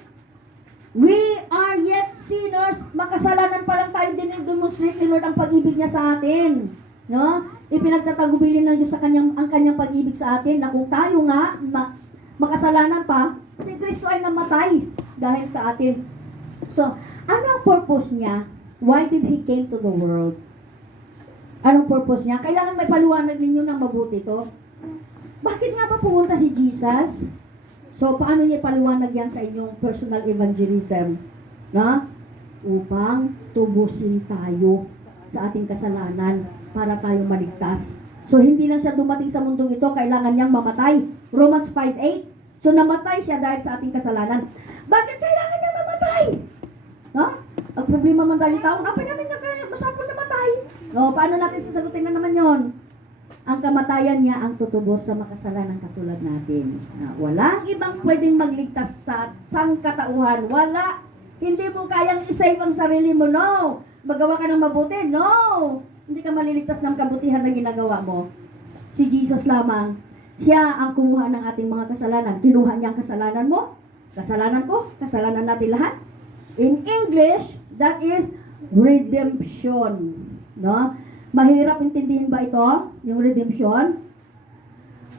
we are yet sinners, makasalanan pa lang tayo din i-demonstrate ni Lord ang pag-ibig niya sa atin. No? Ipinagtatagubilin ng Diyos ang kanyang pag-ibig sa atin na kung tayo nga makasalanan pa, si Kristo ay namatay dahil sa atin. So, ano ang purpose niya? Why did He came to the world? Anong purpose niya? Kailangan may paliwanag ninyo ng mabuti to. Bakit nga ba pumunta si Jesus? So, paano niya ipaliwanag yan sa inyong personal evangelism? Na? Upang tubusin tayo sa ating kasalanan para tayo maligtas. So, hindi lang siya dumating sa mundong ito, kailangan niyang mamatay. Romans 5:8. So, namatay siya dahil sa ating kasalanan. Bakit kailangan niya mamatay? No? Ang problema man dahil tao, apa namin masapon namatay? No, paano natin sasagutin na naman yon? ang kamatayan niya ang tutubos sa makasalanan katulad natin. Walang ibang pwedeng magligtas sa sangkatauhan. Wala. Hindi mo kayang isave ang sarili mo. No. Magawa ka ng mabuti. No. Hindi ka maliligtas ng kabutihan na ginagawa mo. Si Jesus lamang. Siya ang kumuha ng ating mga kasalanan. Kinuha niya ang kasalanan mo. Kasalanan ko. Kasalanan natin lahat. In English, that is redemption. No? Mahirap intindihin ba ito? Yung redemption?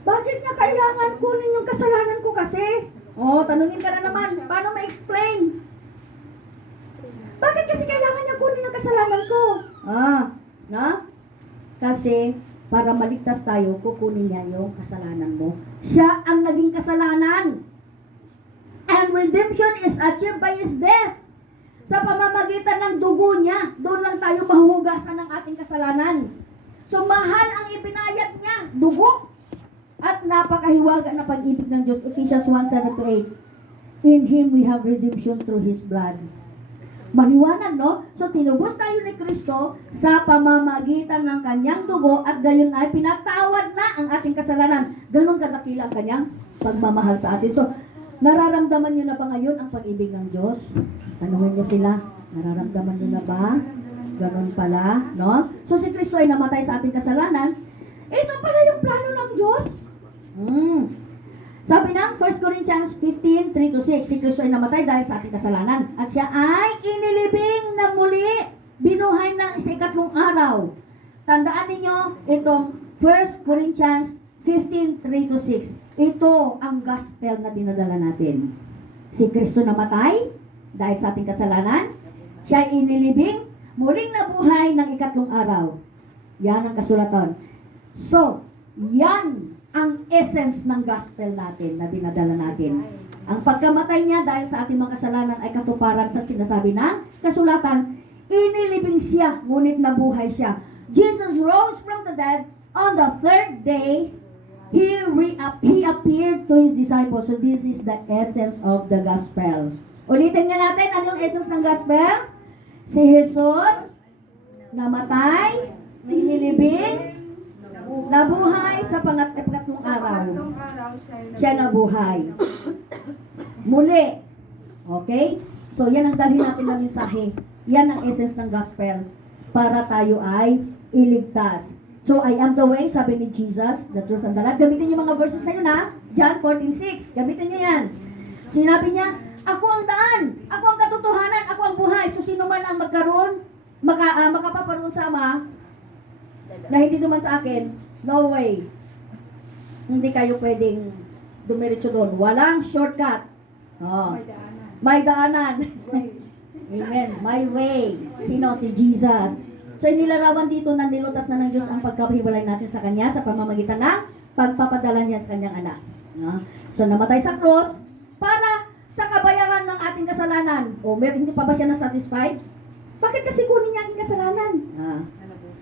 Bakit niya kailangan kunin yung kasalanan ko kasi? Tanungin ka na naman. Paano ma-explain? Bakit kasi kailangan niya kunin yung kasalanan ko? Kasi para maligtas tayo, kukunin niya yung kasalanan mo. Siya ang naging kasalanan. And redemption is achieved by His death. Sa pamamagitan ng dugo niya, doon lang tayo mahuhugasan ng ating kasalanan. So, mahal ang ipinayad niya, dugo. At napakahiwaga na pag-ibig ng Diyos. Ephesians 1:7-8. In Him we have redemption through His blood. Maliwanag, no? So, tinubos tayo ni Kristo sa pamamagitan ng kanyang dugo at gayon ay pinatawad na ang ating kasalanan. Ganon kadakila ang kanyang pagmamahal sa atin. So, nararamdaman nyo na ba ngayon ang pag-ibig ng Diyos? Tanungin nyo sila, nararamdaman nyo na ba? Ganon pala, no? So si Kristo ay namatay sa ating kasalanan. Ito pala yung plano ng Diyos. Sabi ng 1 Corinthians 15:3-6, si Kristo ay namatay dahil sa ating kasalanan. At siya ay inilibing na muli, binuhay ng sa ikatlong araw. Tandaan ninyo itong 1 Corinthians 15:3-6. Ito ang gospel na dinadala natin. Si Kristo namatay dahil sa ating kasalanan. Siya ay inilibing, muling nabuhay ng ikatlong araw. Yan ang kasulatan. So, yan ang essence ng gospel natin na dinadala natin. Ang pagkamatay niya dahil sa ating mga kasalanan ay katuparan sa sinasabi ng kasulatan. Inilibing siya, ngunit nabuhay siya. Jesus rose from the dead on the third day. He appeared to His disciples. So this is the essence of the gospel. Ulitin nga natin, ano yung essence ng gospel? Si Jesus namatay, inilibing, nabuhay sa pangatlong araw. Siya nabuhay. Muli. Okay? So yan ang dalhin natin na mensahe. Yan ang essence ng gospel para tayo ay iligtas. So, I am the way, sabi ni Jesus, the truth and the life. Gamitin niyo mga verses na yun, ha? John 14:6. Gamitin niyo yan. Sinabi niya, ako ang daan, ako ang katotohanan, ako ang buhay. So, sino man ang magkaroon, makapaparoon sa Ama, na hindi duman sa akin, no way. Hindi kayo pwedeng dumiretso doon. Walang shortcut. May daanan. Amen. My way. Sino? Si Jesus. So, inilarawan dito na nilutas na ng Diyos ang pagkahiwalay natin sa Kanya sa pamamagitan ng pagpapadala niya sa Kanyang anak. So, namatay sa cross para sa kabayaran ng ating kasalanan. Hindi pa ba siya na-satisfied? Bakit kasi kunin niya ang kasalanan?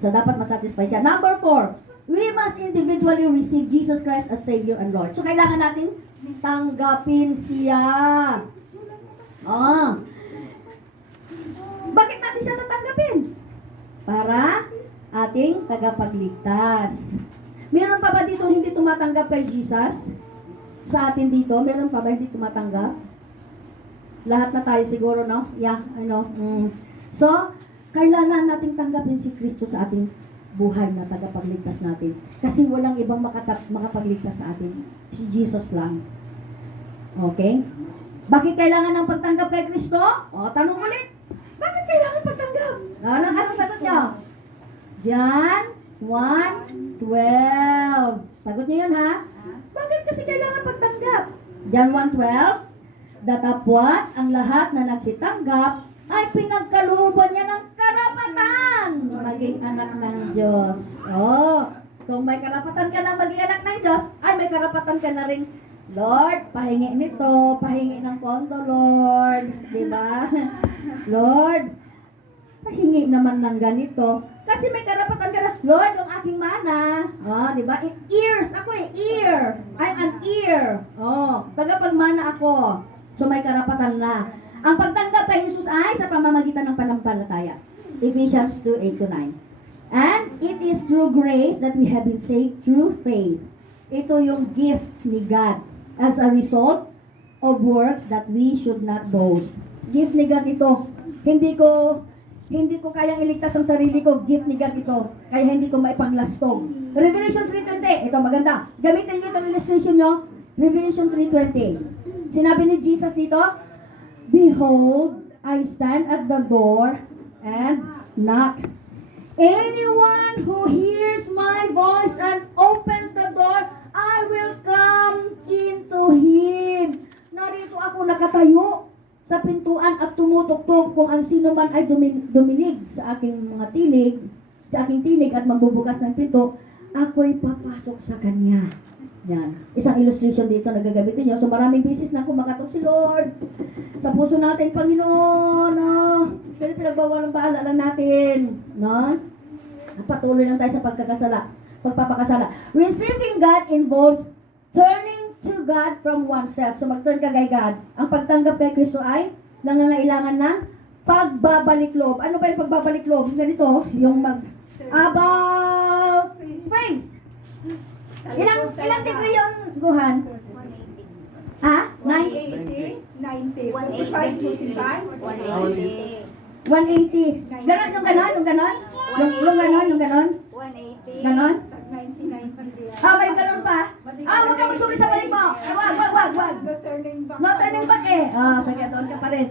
So, dapat masatisfy siya. Number 4, we must individually receive Jesus Christ as Savior and Lord. So, kailangan natin tanggapin siya. Bakit natin siya tatanggapin? Para ating tagapagligtas. Meron pa ba dito hindi tumatanggap kay Jesus? Sa atin dito, meron pa ba hindi tumatanggap? Lahat na tayo siguro, no? Yeah, I know. So, kailangan nating tanggapin si Kristo sa ating buhay na tagapagligtas natin. Kasi walang ibang makapagligtas sa atin. Si Jesus lang. Okay? Bakit kailangan ng pagtanggap kay Kristo? Tanong ulit. Bakit kailangan pagtanggap? Anong sagot niyo? John 1:12. Sagot niyo yun, ha? Bakit kasi kailangan pagtanggap? John 1:12. Datapwat ang lahat na nagsitanggap ay pinagkalooban niya ng karapatan maging anak ng Diyos. Kung may karapatan ka na maging anak ng Diyos, ay may karapatan ka na rin, Lord, pahingi nito, pahingi ng pondo, Lord. Diba? Lord, pahingi naman ng ganito. Kasi may karapatan ka na, Lord, yung aking mana. Diba? Ears, ako ear. I'm an ear. Tagapagmana ako. So may karapatan na. Ang pagtanggap kay Jesus ay sa pamamagitan ng pananampalataya. Ephesians 2:8-9. And it is through grace that we have been saved through faith. Ito yung gift ni God as a result of works that we should not boast. Gift ni God ito. Hindi ko kayang iligtas ang sarili ko. Gift ni God ito. Kaya hindi ko maipanglastong. Revelation 3:20. Ito maganda. Gamitin niyo itong illustration nyo. Revelation 3:20. Sinabi ni Jesus dito, Behold, I stand at the door and knock. Anyone who hears my voice and opens the door, I will come into him. Narito ako nakatayo sa pintuan at tumutugtog kung ang sino man ay duminig sa aking mga tinig at magbubukas ng pinto, ako'y papasok sa kanya. Yan. Isang illustration dito na gagamitin nyo. So maraming beses na kumakatok si Lord sa puso natin, Panginoon. No? Pero pinagbawalang bahala lang natin. No? Patuloy lang tayo sa pagpapakasala. Receiving God involves turning to God from oneself. So mag-turn ka kay God. Ang pagtanggap kay Kristo ay nangangailangan ng pagbabalik loob. Ano ba yung pagbabalik loob? Ganito, yung about face. Ilang degree yung guhan? 180. Ha? 90, 90, 45, 45, 180. 180. Ganon, yung ganon, yung ganon? Yung ganon? 180. Ganon? 90, 90. Ah, may ganon pa? Huwag ka magsuli sa balik mo. Wag. No turning back. No turning back eh. Sige, doon ka pa rin.